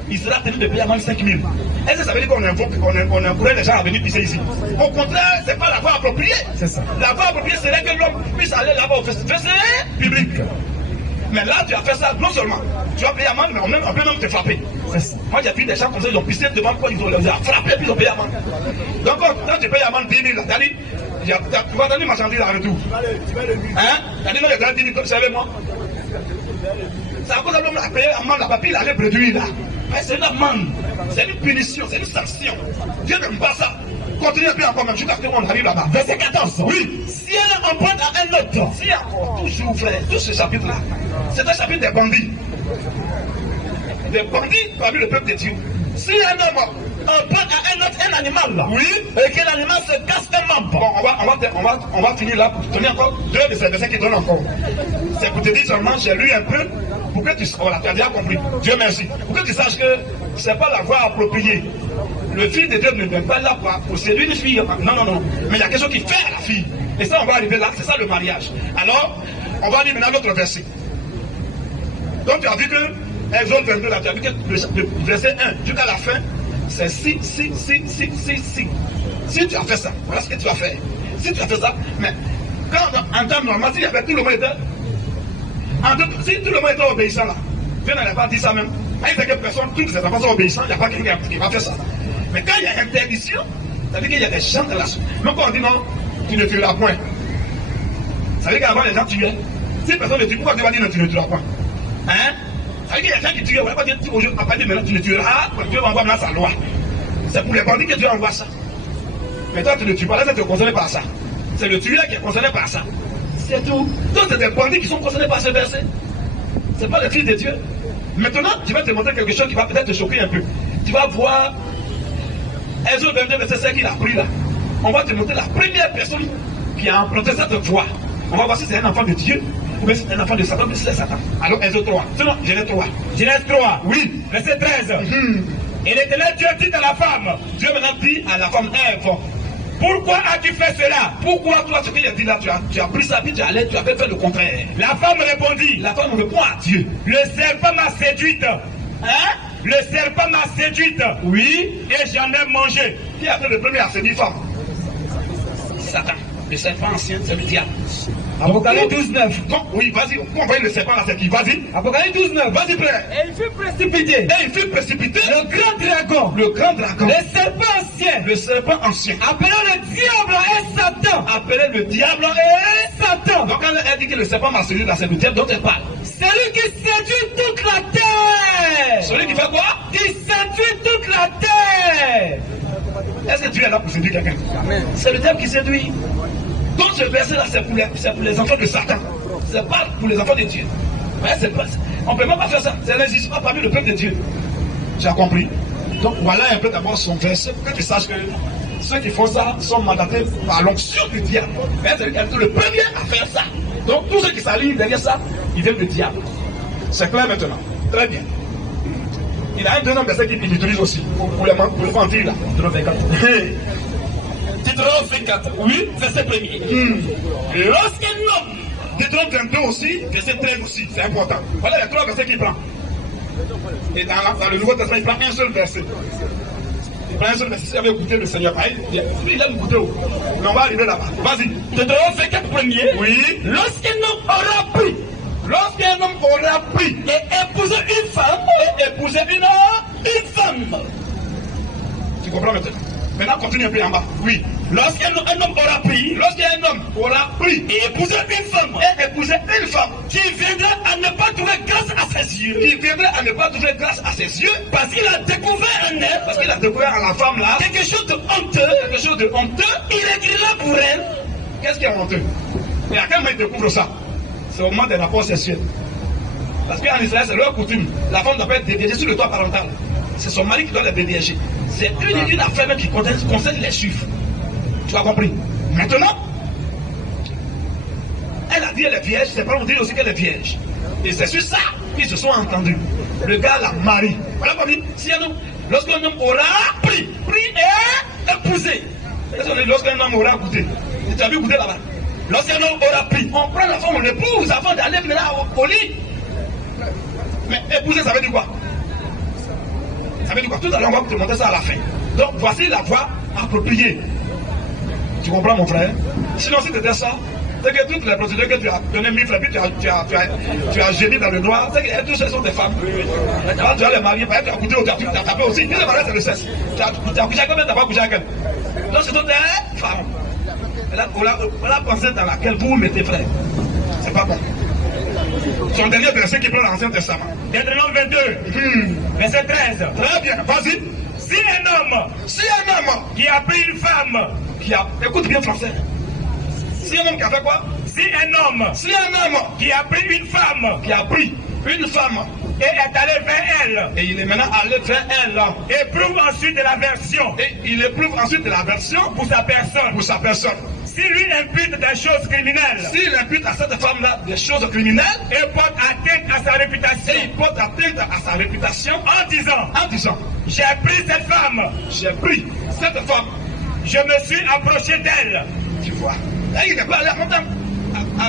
il sera tenu de payer à moins de 5 000. Est-ce que ça veut dire qu'on encourage les gens à venir pisser ici? Au contraire, c'est pas la voie appropriée. C'est ça. La voie appropriée serait que l'homme puisse aller là-bas au festival public. Mais là, tu as fait ça, non seulement tu vas payer amende, mais on peut même te frapper. Moi, j'ai vu des gens comme ça, ils ont pissé devant quoi, ils ont frappé, puis ils ont payé amende. Donc, quand tu payes amende 10 000, t'as dit, tu vas donner marchandise en retour. Hein? T'as dit, non, il y a 10 000, c'est avec moi. C'est à cause de l'homme qui a payé amende, la papille, il allait réduire là. Mais c'est une amende, c'est une punition, c'est une sanction. Dieu n'aime pas ça. Continue un peu encore, même jusqu'à ce qu'on arrive là-bas. Verset 14. Oui. Si elle emprunte à un autre. Si encore, toujours, frère, tout ce chapitre-là, c'est un chapitre des bandits. Des bandits parmi le peuple de Dieu. Si un homme emprunte à un autre un animal, oui, et que l'animal se casse un membre. Bon, on va finir là pour tenir encore deux de ces versets qui donnent encore. C'est pour te dire seulement, j'ai lu un peu, pour que tu voilà, tu as déjà compris. Dieu merci. Pour que tu saches que c'est pas la voie appropriée. Le fils de Dieu ne vient pas là pour séduire une fille. Non. Mais il y a quelque chose qui fait à la fille. Et ça, on va arriver là. C'est ça le mariage. Alors, on va lire maintenant l'autre verset. Donc, tu as vu que Exode 22, là, tu as vu que le verset 1 jusqu'à la fin, c'est si. Si tu as fait ça, voilà ce que tu vas faire. Si tu as fait ça, mais quand en temps normal, s'il y avait tout le monde était. Si tout le monde était obéissant là, Dieu n'avait pas dit ça même. Il sait que personne, tous les enfants sont obéissants, il n'y a pas quelqu'un qui va faire ça. Mais quand il y a interdiction, ça veut dire qu'il y a des gens de la chose. Même quand on dit non, tu ne tueras point. Ça veut dire qu'avant les gens tuaient. Si personne ne tue, pourquoi Dieu va dire non, tu ne tueras point? Hein? Ça veut dire qu'il y a des gens qui tuent, on va pas dire aujourd'hui, à partir de maintenant, tu ne tueras, Dieu va envoyer sa loi. C'est pour les bandits que Dieu envoie ça. Mais toi, tu ne tues pas, là, tu es concerné par ça. C'est le tueur qui est concerné par ça. C'est tout. Donc, c'est des bandits qui sont concernés par ce verset. C'est pas le fils de Dieu. Maintenant, je vais te montrer quelque chose qui va peut-être te choquer un peu. Tu vas voir Exode 22, verset 5 qu'il a pris là. On va te montrer la première personne qui a emprunté cette voie. On va voir si c'est un enfant de Dieu ou bien c'est un enfant de Satan, mais c'est Satan. Alors, Exode 3. Non, Genèse 3. Genèse 3. Oui. Verset 13. Et l'Éternel Dieu dit à la femme. Dieu maintenant dit à la femme Ève. Pourquoi as-tu fait cela? Pourquoi toi, ce qu'il a dit là, tu as pris sa vie, tu avais fait le contraire? La femme répondit. La femme répond à Dieu. Le serpent m'a séduite. Hein? Le serpent m'a séduite. Oui. Et j'en ai mangé. Qui a fait le premier à séduire femme? Satan. Le serpent ancien, c'est le diable. Apocalypse 12:9. Donc, oui, vas-y, on voit le serpent là, c'est qui? Vas-y. Apocalypse 12:9. Vas-y, frère. Et il fut précipité. Et il fut précipité. Le grand dragon. Le grand dragon. Le serpent ancien. Le serpent ancien. Appelé le diable et Satan. Appelé le diable et Satan. Donc, quand elle dit que le serpent m'a séduit, là, c'est le diable dont elle parle. Celui qui séduit toute la terre. Celui qui fait quoi? Qui séduit toute la terre. Est-ce que Dieu est là pour séduire quelqu'un? C'est le diable qui séduit. Donc ce verset-là, c'est pour les enfants de Satan. C'est pas pour les enfants de Dieu. Ouais, on ne peut même pas faire ça. Ça n'existe pas parmi le peuple de Dieu. Tu as compris? Donc voilà un peu d'abord son verset pour que tu saches que ceux qui font ça sont mandatés par l'onction du diable. Mais c'est le premier à faire ça. Donc tous ceux qui s'alignent derrière ça, ils viennent du diable. C'est clair maintenant. Très bien. Il a un deuxième verset qu'il utilise aussi pour les mentir là. Deutéronome 24, oui, verset 1er. Lorsqu'un homme, Deutéronome 22 aussi, verset 13 aussi, c'est important. Voilà les trois versets qu'il prend. Et dans le Nouveau Testament, il prend un seul verset. Il prend un seul verset. S'il avait écouté le Seigneur, il a écouté. Mais on va arriver là-bas. Vas-y. Deutéronome 24 premier. Oui. Lorsqu'un homme aura pris. Lorsqu'un homme aura pris et épousé une femme, une femme. Tu comprends maintenant? Maintenant, continue un peu en bas. Oui. Lorsqu'un homme aura pris, et épousé une femme, qui viendra à ne pas trouver grâce à ses yeux, parce qu'il a découvert en elle, en la femme là, quelque chose de honteux, il écrira pour elle. Qu'est-ce qui est honteux? Et à quel moment il découvre ça? C'est au moment des rapports sexuels. Parce qu'en Israël, c'est leur coutume. La femme doit pas être déviégée sur le toit parental. C'est son mari qui doit la déviéger. C'est une affaire même qui concerne les juifs. Tu as compris? Maintenant, elle a dit qu'elle est vierge, c'est pas on dit aussi qu'elle est vierge. Et c'est sur ça qu'ils se sont entendus. Le gars la marie. Voilà comment dit, si lorsqu'un homme aura pris et épousé. Lorsqu'un homme aura goûté. Tu as vu goûter là-bas? Lorsqu'un homme aura pris, on prend la femme, on l'épouse avant d'aller au lit. Mais épouser, ça veut dire quoi? Ça veut dire quoi? Tout à l'heure, on va te montrer ça à la fin. Donc, voici la voie appropriée. Tu comprends, mon frère? Sinon, si c'était ça, c'est que toutes les procédures que tu as données 1000 francs, puis tu as gémi dans le noir, c'est que toutes ces sont des femmes. Quand tu as les mariés, tu as goûté, tu as tapé aussi. Puis le mariage, c'est le sexe. Tu as couché à quelqu'un, tu n'as pas couché à quelqu'un. Donc, c'est toutes des femmes. Voilà la pensée dans laquelle vous vous mettez, frère. C'est pas bon. Son dernier verset qui prend l'Ancien Testament. Deutéronome 22, verset 13. Très bien, vas-y. Si un homme qui a pris une femme, écoute bien français. Si un homme qui a fait quoi? Si un homme qui a pris une femme, et est allé vers elle, et il est maintenant allé vers elle, éprouve ensuite de l'aversion, et il éprouve ensuite de l'aversion pour sa personne. Si lui impute des choses criminelles, s'il impute à cette femme-là des choses criminelles, et porte atteinte à sa réputation, et il porte atteinte à sa réputation, en disant, j'ai pris cette femme, je me suis approché d'elle. Tu vois, là, il n'est pas allé à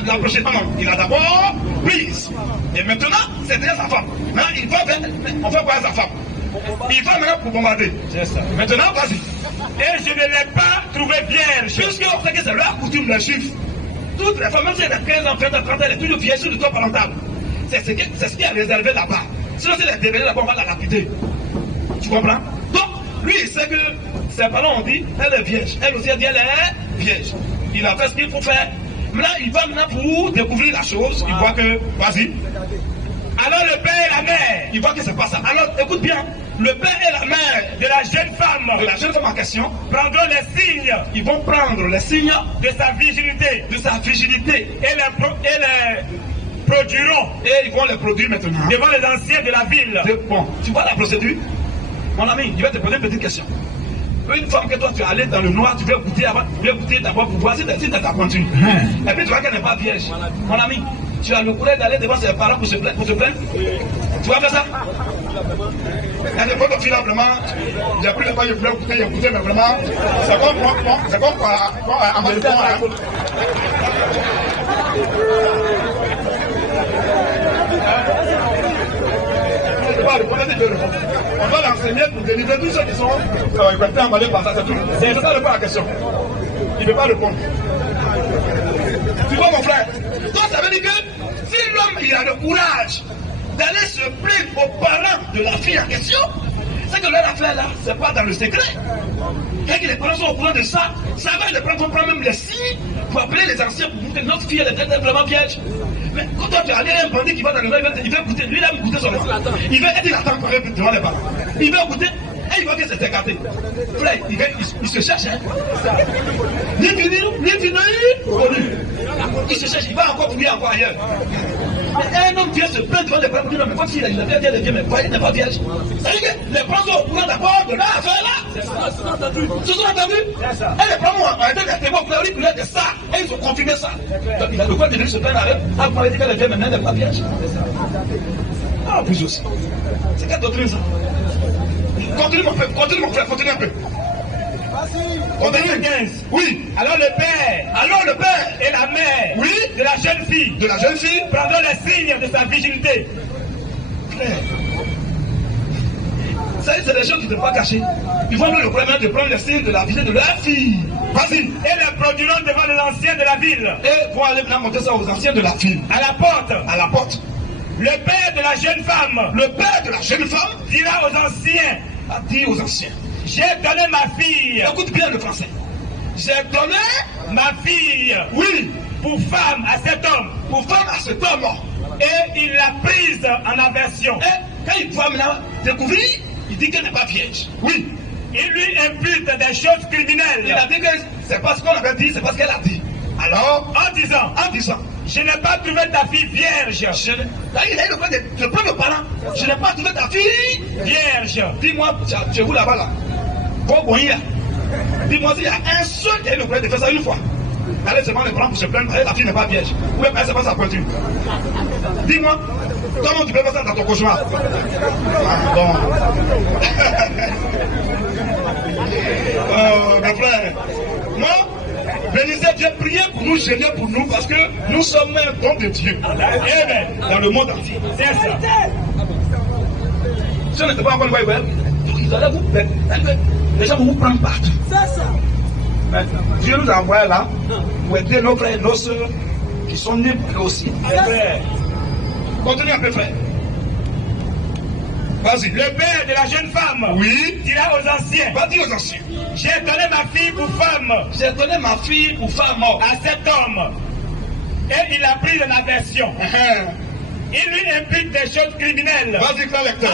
l'approcher. Non, il a d'abord prise. Et maintenant, c'est déjà sa femme. Maintenant, il va vers, on fait quoi à sa femme? Il va maintenant pour bombarder. C'est ça. Maintenant, vas-y. Et je ne l'ai pas trouvée vierge. Puisque on sait que c'est leur coutume, les juifs. Toutes les femmes, même si elles ont 15 ans, 20 ans, 30 ans, elles sont toujours vierges sur le toit parental. C'est ce qui est réservé là-bas. Sinon, si elle est dévelée là-bas, on va la lapider. Tu comprends? Donc, lui, il sait que ses parents ont dit, elle est vierge. Elle aussi a dit, elle est vierge. Il a fait ce qu'il faut faire. Là, il va maintenant pour découvrir la chose. Il voit que, vas-y. Alors le père et la mère, il voit que c'est pas ça. Alors, écoute bien. Le père et la mère de la jeune femme en question prendront les signes. Ils vont prendre les signes de sa virginité. Et les produiront. Et ils vont les produire maintenant devant les anciens de la ville. Bon, tu vois la procédure? Mon ami, je vais te poser une petite question. Une fois que toi tu es allé dans le noir, tu veux goûter d'abord pour voir si tu as ta pointure. Et puis tu vois qu'elle n'est pas vierge. Mon ami, tu as le courage d'aller devant ses parents pour se plaindre. Tu vas faire ça? Il y a des fois que vraiment, j'ai pris le temps, je voulais écouter, mais vraiment, c'est comme en même temps. On va l'enseigner pour délivrer tous ceux qui sont emballés par ça, c'est tout. C'est ça le point la question. il ne peut pas répondre. Tu vois mon frère? Donc ça veut dire que si l'homme il a le courage d'aller se plaindre aux parents de la fille en question, c'est que leur affaire là, c'est pas dans le secret. Quand les parents sont au courant de ça, ça va les prendre, on prend même les signes pour appeler les anciens pour dire que notre fille elle est vraiment vierge. Mais quand toi tu as un bandit qui va dans le roi, il veut goûter, lui il aime goûter son enfant. Il veut être attend quand même devant les parents. Il veut goûter et il voit que c'est écarté. Frère, il se cherche, hein. Ni fini, connu. Il se cherche, il va encore fouiller encore ailleurs. Mais un homme vient se plaindre devant les parents, non, mais votre fille, il a bien vierge, mais pourquoi il n'est pas vierge? Ça veut dire que les parents sont au courant d'abord de leur affaire là. Ils sont entendus? Et les parents ont arrêté d'être témoins pour leur dire ça. Et ils ont confirmé ça. Donc il a le droit de venir se plaindre avec. Ah, vous m'avez dit qu'elle est vierge, maintenant elle n'est pas vierge. Ah, plus aussi. C'est quelle doctrine ça? Continue mon frère, continue un peu. Continue 15. Oui. Alors le père et la mère oui, de la jeune fille prendront les signes de sa virginité. Ça, c'est des choses qui ne sont pas cachées. Ils vont le problème de prendre les signes de la virginité de leur fille. Vas-y. Et les produiront devant les anciens de la ville. Et vont aller maintenant montrer ça aux anciens de la ville. À la porte. À la porte. Le père de la jeune femme dira aux anciens. A dit aux anciens. J'ai donné ma fille. Écoute bien le français. J'ai donné ma fille. Oui. Pour femme à cet homme. Pour femme à cet homme. Et il l'a prise en aversion. Et quand il voit maintenant découvrir, il dit qu'elle n'est pas vierge. Oui. Il lui impute des choses criminelles. Il a dit que c'est pas ce qu'on avait dit, c'est pas ce qu'elle a dit. Alors, en disant, je n'ai pas trouvé ta fille vierge. Il a eu le droit de prendre le parent. Je n'ai pas trouvé ta fille vierge. Dis-moi, tu es où là-bas là? Bon, dis-moi s'il y a un seul qui a eu le droit de faire ça une fois. Allez seulement le prendre pour se plaindre, la fille n'est pas vierge. Ou bien c'est pas sa pointure. Dis-moi, comment tu peux faire ça dans ton cauchemar? Bon. Mes frères, moi, bénissez Dieu, priez pour nous, gênez pour nous, parce que nous sommes un don de Dieu. Amen. Dans le monde entier. C'est ça. Si on n'était pas encore le Bible, ils allaient vous faire. Les gens vont vous prendre partout. C'est ça. Mais Dieu nous a envoyés là pour aider nos frères et nos soeurs qui sont nés aussi. Continue un peu, frère. Vas-y. Le père de la jeune femme dira aux anciens. Vas-y aux anciens. J'ai donné ma fille pour femme. J'ai donné ma fille pour femme à cet homme. Et il a pris de l'aversion. Il lui impute des choses criminelles. Vas-y, frère lecteur.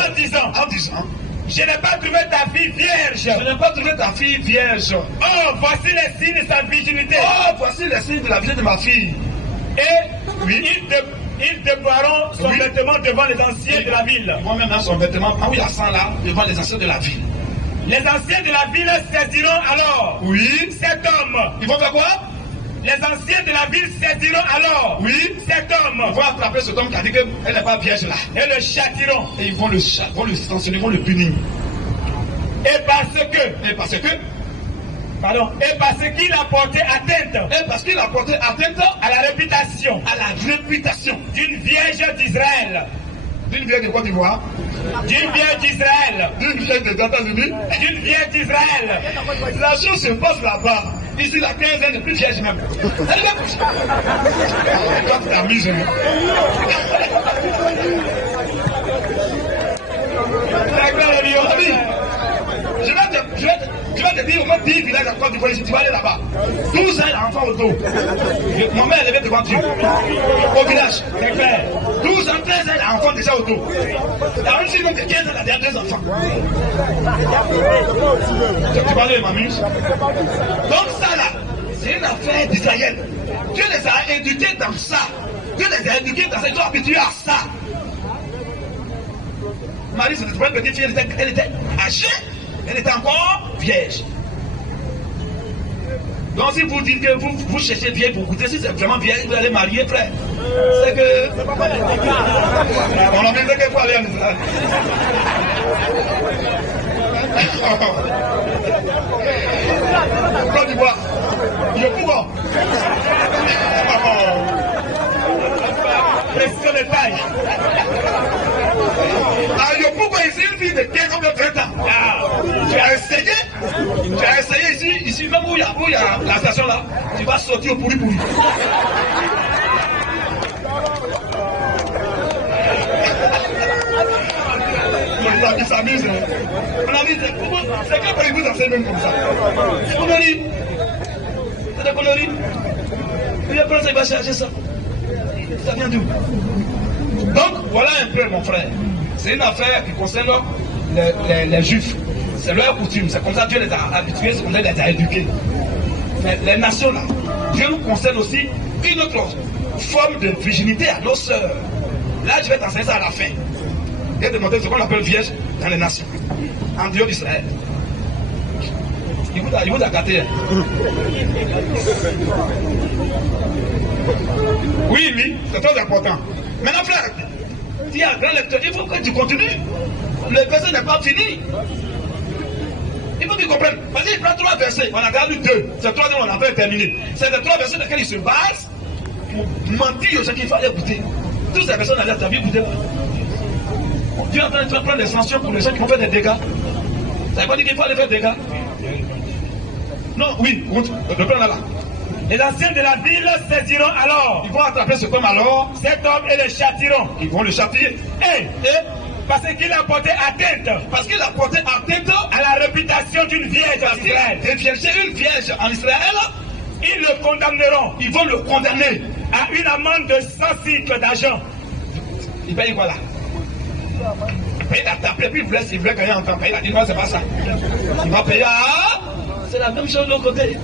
En disant. Je n'ai pas trouvé ta fille vierge. Je n'ai pas trouvé ta fille vierge. Oh, voici les signes de sa virginité. Oh, voici les signes de la virginité de ma fille. Et ils déploieront son vêtement devant les anciens de la ville. Ils vont même dans son vêtement, où il y a sang là, devant les anciens de la ville. Les anciens de la ville saisiront alors cet homme. Ils vont faire quoi? Les anciens de la ville saisiront alors cet homme. Ils vont attraper cet homme qui a dit qu'elle n'est pas vierge là. Et le châtiront. Et ils vont le sanctionner, ils vont le punir. Et parce qu'il a porté atteinte. Et parce qu'il a porté atteinte à la réputation. D'une vierge d'Israël. D'une vierge de Côte d'Ivoire. D'une vierge d'Israël. D'une vierge des États-Unis. D'une vierge d'Israël. La chose se passe là-bas. Ici, la 15 n'est plus vierge même. Elle va coucher. Toi, tu t'amuses. Je vais te dire au moins 10 villages à Côte d'Ivoire, si tu vas aller là-bas. 12 ans d'enfants au dos. Mon mère est levée devant Dieu. Au village. 12 ans, 13 ans d'enfants déjà au dos. Il y a une fille de 15 ans, elle a 2 enfants. Tu parles de m'amuse. Donc ça là, c'est une affaire d'Israël. Dieu les a éduqués dans ça. Dieu les a éduqués dans ça. Ils sont habitués à ça. Marie, c'était une petite fille, elle était âgée. Elle était encore vierge. Donc si vous dites que vous cherchez vieille pour goûter, si c'est vraiment vieille, vous allez marier, frère. C'est que... On a besoin qu'il faut aller en Israël. Côte d'Ivoire. Il est pouvoir. Précision de taille. Ah, il est pouvoir ici, une fille de 15 ans, de 30 ans. Tu as essayé ici ici, même où il y a la station là, tu vas sortir au pourri. Ils s'amusent. On a dit, c'est quand ils vous enseignent même comme ça. C'est conneries. C'est des conneries. Et après, il va chercher ça. Ça vient d'où? Donc, voilà un peu, mon frère. C'est une affaire qui concerne les juifs. C'est leur coutume. C'est comme ça que Dieu les a habitués, c'est comme ça qu'il les a éduqués. Mais les nations là, Dieu nous concerne aussi une autre forme de virginité à nos sœurs. Là, je vais t'enseigner ça à la fin. Et demander ce qu'on appelle vierge dans les nations, en dehors d'Israël. Il vous a gâté. Oui, c'est très important. Maintenant, frère, tu es un grand lecteur, il faut que tu continues. Le verset n'est pas fini. Il faut qu'ils comprennent. Parce qu'il prend 3 versets, on a regardé 2. C'est 3 on a fait terminer. C'est les 3 versets dans lesquels il se base pour mentir aux gens qu'il fallait écouter. Tous ces personnes allaient t'as écouter. Dieu est en train de prendre des sanctions pour les gens qui vont faire des dégâts. Ça ne veut pas dire qu'il faut aller faire des dégâts. Non, oui, le plan là. Les anciens de la ville saisiront alors. Ils vont attraper cet homme alors. Cet homme et le châtiront. Ils vont le châtier. Et parce qu'il a porté atteinte. Parce qu'il a porté atteinte à la réputation d'une vierge en Israël. Et vierger une vierge en Israël. Ils le condamneront. Ils vont le condamner à une amende de 100 cycles d'argent. Il paye quoi là? Il a tapé, puis il voulait gagner en temps. Il a dit non, c'est pas ça. Il va payer à... C'est la même chose de l'autre côté.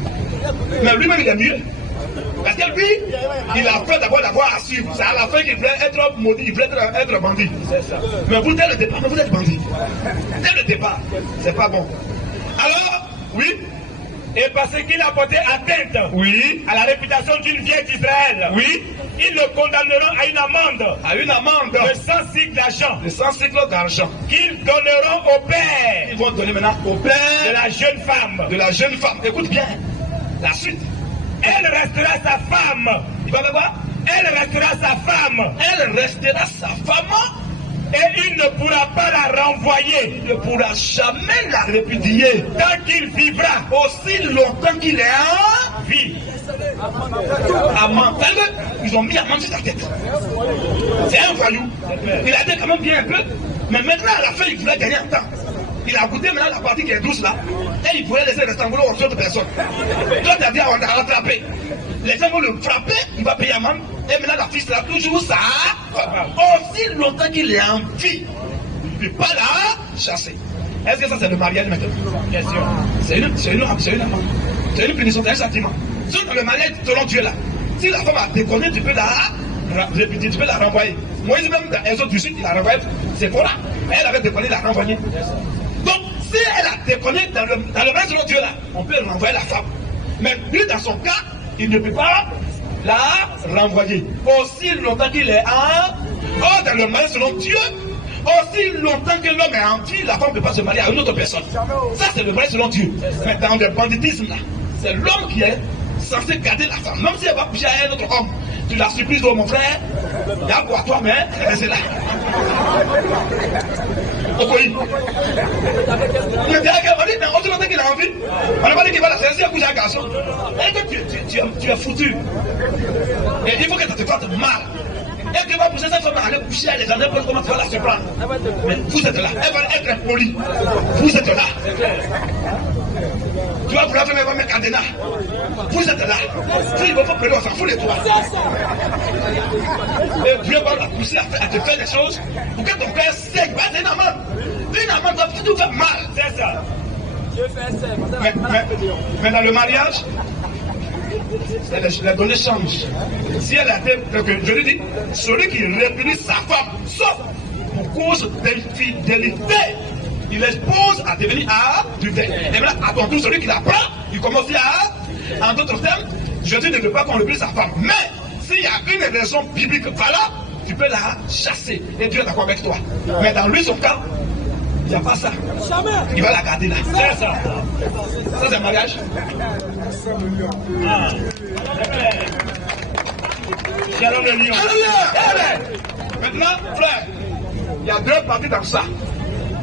Mais lui-même, il est mieux. Parce que lui, il a peur d'abord d'avoir à suivre. C'est à la fin qu'il voulait être maudit, il voulait être bandit. Mais vous, dès le départ, vous êtes bandit. Dès le départ, c'est pas bon. Alors, oui. Et parce qu'il a porté atteinte à la réputation d'une vierge d'Israël, ils le condamneront à une amende de 100 cycles d'argent. De 100 cycles d'argent. Qu'ils donneront au père. Ils vont donner maintenant au père de la jeune femme. De la jeune femme. Écoute bien. La suite. Elle restera sa femme. Il va faire quoi? Elle restera sa femme. Elle restera sa femme. Et il ne pourra pas la renvoyer. Il ne pourra jamais la répudier. Tant qu'il vivra. Aussi longtemps qu'il est en vie. Amant. Ils ont mis amant sur ta tête. C'est un voyou. Il a été quand même bien un peu. Mais maintenant, à la fin, il voulait gagner un temps. Il a goûté maintenant la partie qui est douce là. Et il voulait laisser le rectangle aux autres personnes. Toi, tu as dit, on t'a rattrapé. Les gens vont le frapper, il va payer amende. Et maintenant, la fille sera toujours ça. Aussi longtemps qu'il est en vie. Il ne peut pas la chasser. Est-ce que ça, c'est le mariage maintenant? Bien sûr. C'est une punition, c'est un châtiment. Sur le mariage, selon Dieu là, si la femme a déconné, tu peux la renvoyer. Moïse, même dans Exode du Sud, il l'a renvoyé. C'est pour là. Elle avait déconné, il l'a renvoyé. Donc, si elle a déconné dans le mariage selon Dieu là, on peut renvoyer la femme. Mais lui, dans son cas, il ne peut pas la renvoyer. Aussi longtemps qu'il est dans le mariage selon Dieu, aussi longtemps que l'homme est en vie, la femme ne peut pas se marier à une autre personne. Ça, c'est le mariage selon Dieu. Mais dans le banditisme là, c'est l'homme qui est censé garder la femme. Même si elle va coucher à un autre homme, tu la surprises, oh mon frère, il y a quoi à toi, mais c'est là. Mais on dit, aussi longtemps qu'il a envie, on n'a pas dit qu'il va la saisir à coucher à un garçon. Et que tu es foutu. Et il faut que ça te fasse mal. Et que va pousser cette femme à aller coucher à les années pour comment tu vas la surprendre. Mais vous êtes là, elle va être impolie. Vous êtes là. Tu vas vouloir faire un cadenas. Vous êtes là. Il va faire pleurer, on s'en fout les trois. Et Dieu va la pousser à te faire des choses pour que ton père saigne. C'est une amende. Une amende doit tout faire mal. C'est ça. Mais dans le mariage, les données changent. Si elle a été, je lui dis, celui qui répudie sa femme, sauf pour cause d'infidélité, il expose à devenir du deuil. Et maintenant, à ton tour, celui qui la prend, il commence en d'autres termes, je dis ne veux pas qu'on répudie sa femme. Mais s'il y a une raison biblique valable, tu peux la chasser. Et Dieu est d'accord avec toi. Mais dans lui, son cas, il n'y a pas ça. Il va la garder là. C'est ça. Ça, c'est un mariage. Shalom le lion. Maintenant, frère, il y a deux parties dans ça.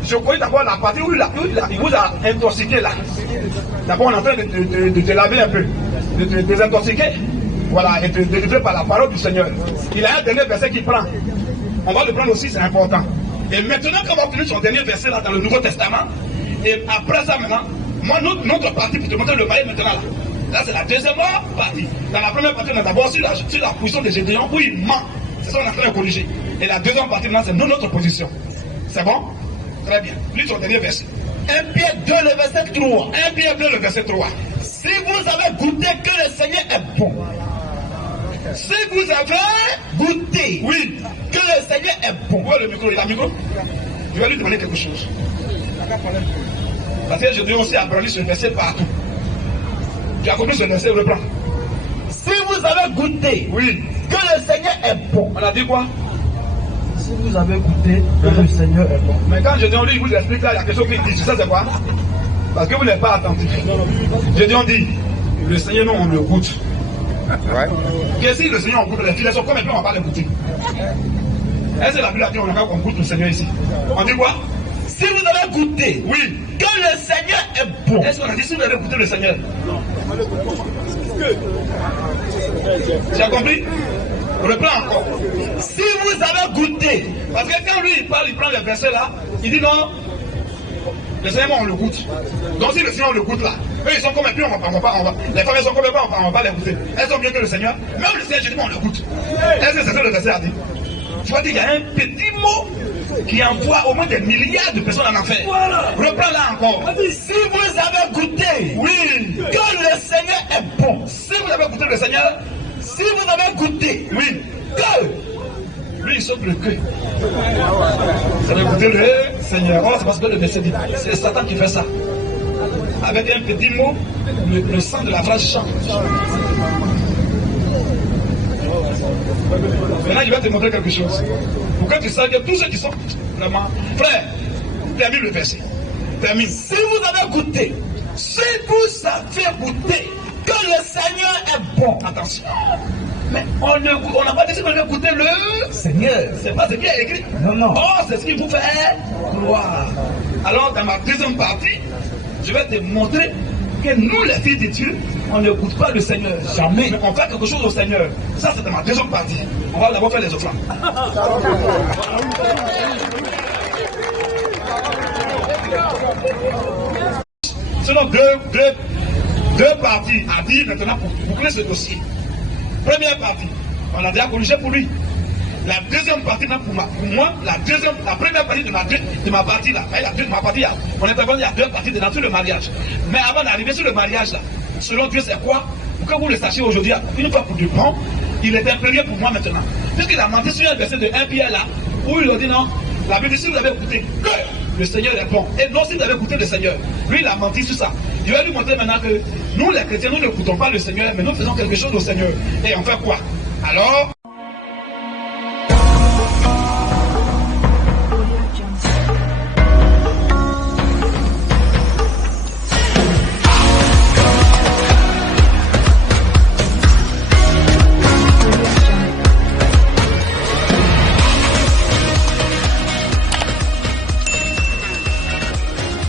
je connais d'abord la partie où il vous a intoxiqué là. D'abord, on est en train de te laver un peu, de te désintoxiquer. Voilà, et te délivrer par la parole du Seigneur. Il a un dernier verset qu'il prend. On va le prendre aussi, c'est important. Et maintenant, quand on va obtenir son dernier verset là dans le Nouveau Testament, et après ça maintenant, moi, notre partie, pour te montrer le maillot maintenant là. Là, c'est la deuxième partie. Dans la première partie, on a d'abord sur la position de Gédéon où il ment. C'est ça qu'on est en train de corriger. Et la deuxième partie, maintenant, c'est notre position. C'est bon? Très bien. Lis son dernier verset. 1 Pierre 2, le verset 3. 1 Pierre 2, le verset 3. Si vous avez goûté que le Seigneur est bon. Si vous avez goûté, oui, que le Seigneur est bon. Où est le micro? Il a le micro? Je vais lui demander quelque chose. Parce que je dois aussi apprendre ce verset partout. Tu as compris ce verset? Reprends. Si vous avez goûté, oui, que le Seigneur est bon. On a dit quoi? Si vous avez goûté que le Seigneur est bon. Mais quand Gédéon lui, il vous explique là, il y a quelque chose qu'il dit. Tu sais c'est quoi? Parce que vous n'êtes pas attentif. Gédéon dit, le Seigneur, non, on le goûte. Ouais. Qu'est-ce que le Seigneur, on goûte les filets sont comme et puis on va pas les goûter. Est-ce que la Bible a dit on goûte le Seigneur ici? On dit quoi? Si vous avez goûté, oui, que le Seigneur est bon. Est-ce qu'on a dit si vous avez goûté le Seigneur? Tu as compris? Reprends encore. Si vous avez goûté, parce que quand lui il parle, il prend le verset là, il dit non, le Seigneur on le goûte. Donc si le Seigneur on le goûte là, eux ils sont comme et puis on va les femmes elles sont comme et puis on va pas les goûter. Elles sont mieux que le Seigneur. Même le Seigneur, je dis on le goûte. Est-ce que c'est ça le verset a dit? Tu vois, il y a un petit mot qui envoie au moins des milliards de personnes en enfer. Voilà. Reprends là encore. Si vous avez goûté, oui, que le Seigneur est bon. Si vous avez goûté le Seigneur, si vous avez goûté, oui, que lui il saute le queue. Vous avez goûté le Seigneur. Oh, c'est parce que le verset dit, c'est Satan qui fait ça. Avec un petit mot, le sang de la phrase change. Maintenant, je vais te montrer quelque chose. Pour que tu saches que tous ceux qui sont vraiment frère, termine le verset. Termine. Si vous avez goûté, si vous avez goûté que le Seigneur est bon. Attention. Mais on n'a pas dit qu'on allait goûter le Seigneur. C'est pas ce qui est écrit. Non, non. Oh, c'est ce qui vous fait gloire. Alors, dans ma deuxième partie, je vais te montrer que nous, les filles de Dieu, on ne goûte pas le Seigneur. Jamais. Mais on fait quelque chose au Seigneur. Ça, c'est dans ma deuxième partie. On va d'abord faire les offrandes. Selon deux parties à dire maintenant pour boucler ce dossier. Première partie, on a déjà corrigé pour lui. La deuxième partie, pour moi, la première partie de ma partie là, ma partie, on intervient, il y a deux parties dans tout le mariage. Mais avant d'arriver sur le mariage là, selon Dieu, c'est quoi? Pour que vous le sachiez aujourd'hui, une fois pour du bon, il est impérieux pour moi maintenant. Puisqu'il a menti sur un verset de 1 Pierre là, où il a dit non, la Bible dit si vous avez écouté que le Seigneur est bon. Et non, si vous avez écouté le Seigneur, lui il a menti sur ça. Je vais lui montrer maintenant que nous les chrétiens, nous n'écoutons pas le Seigneur, mais nous faisons quelque chose au Seigneur. Et on fait quoi? Alors,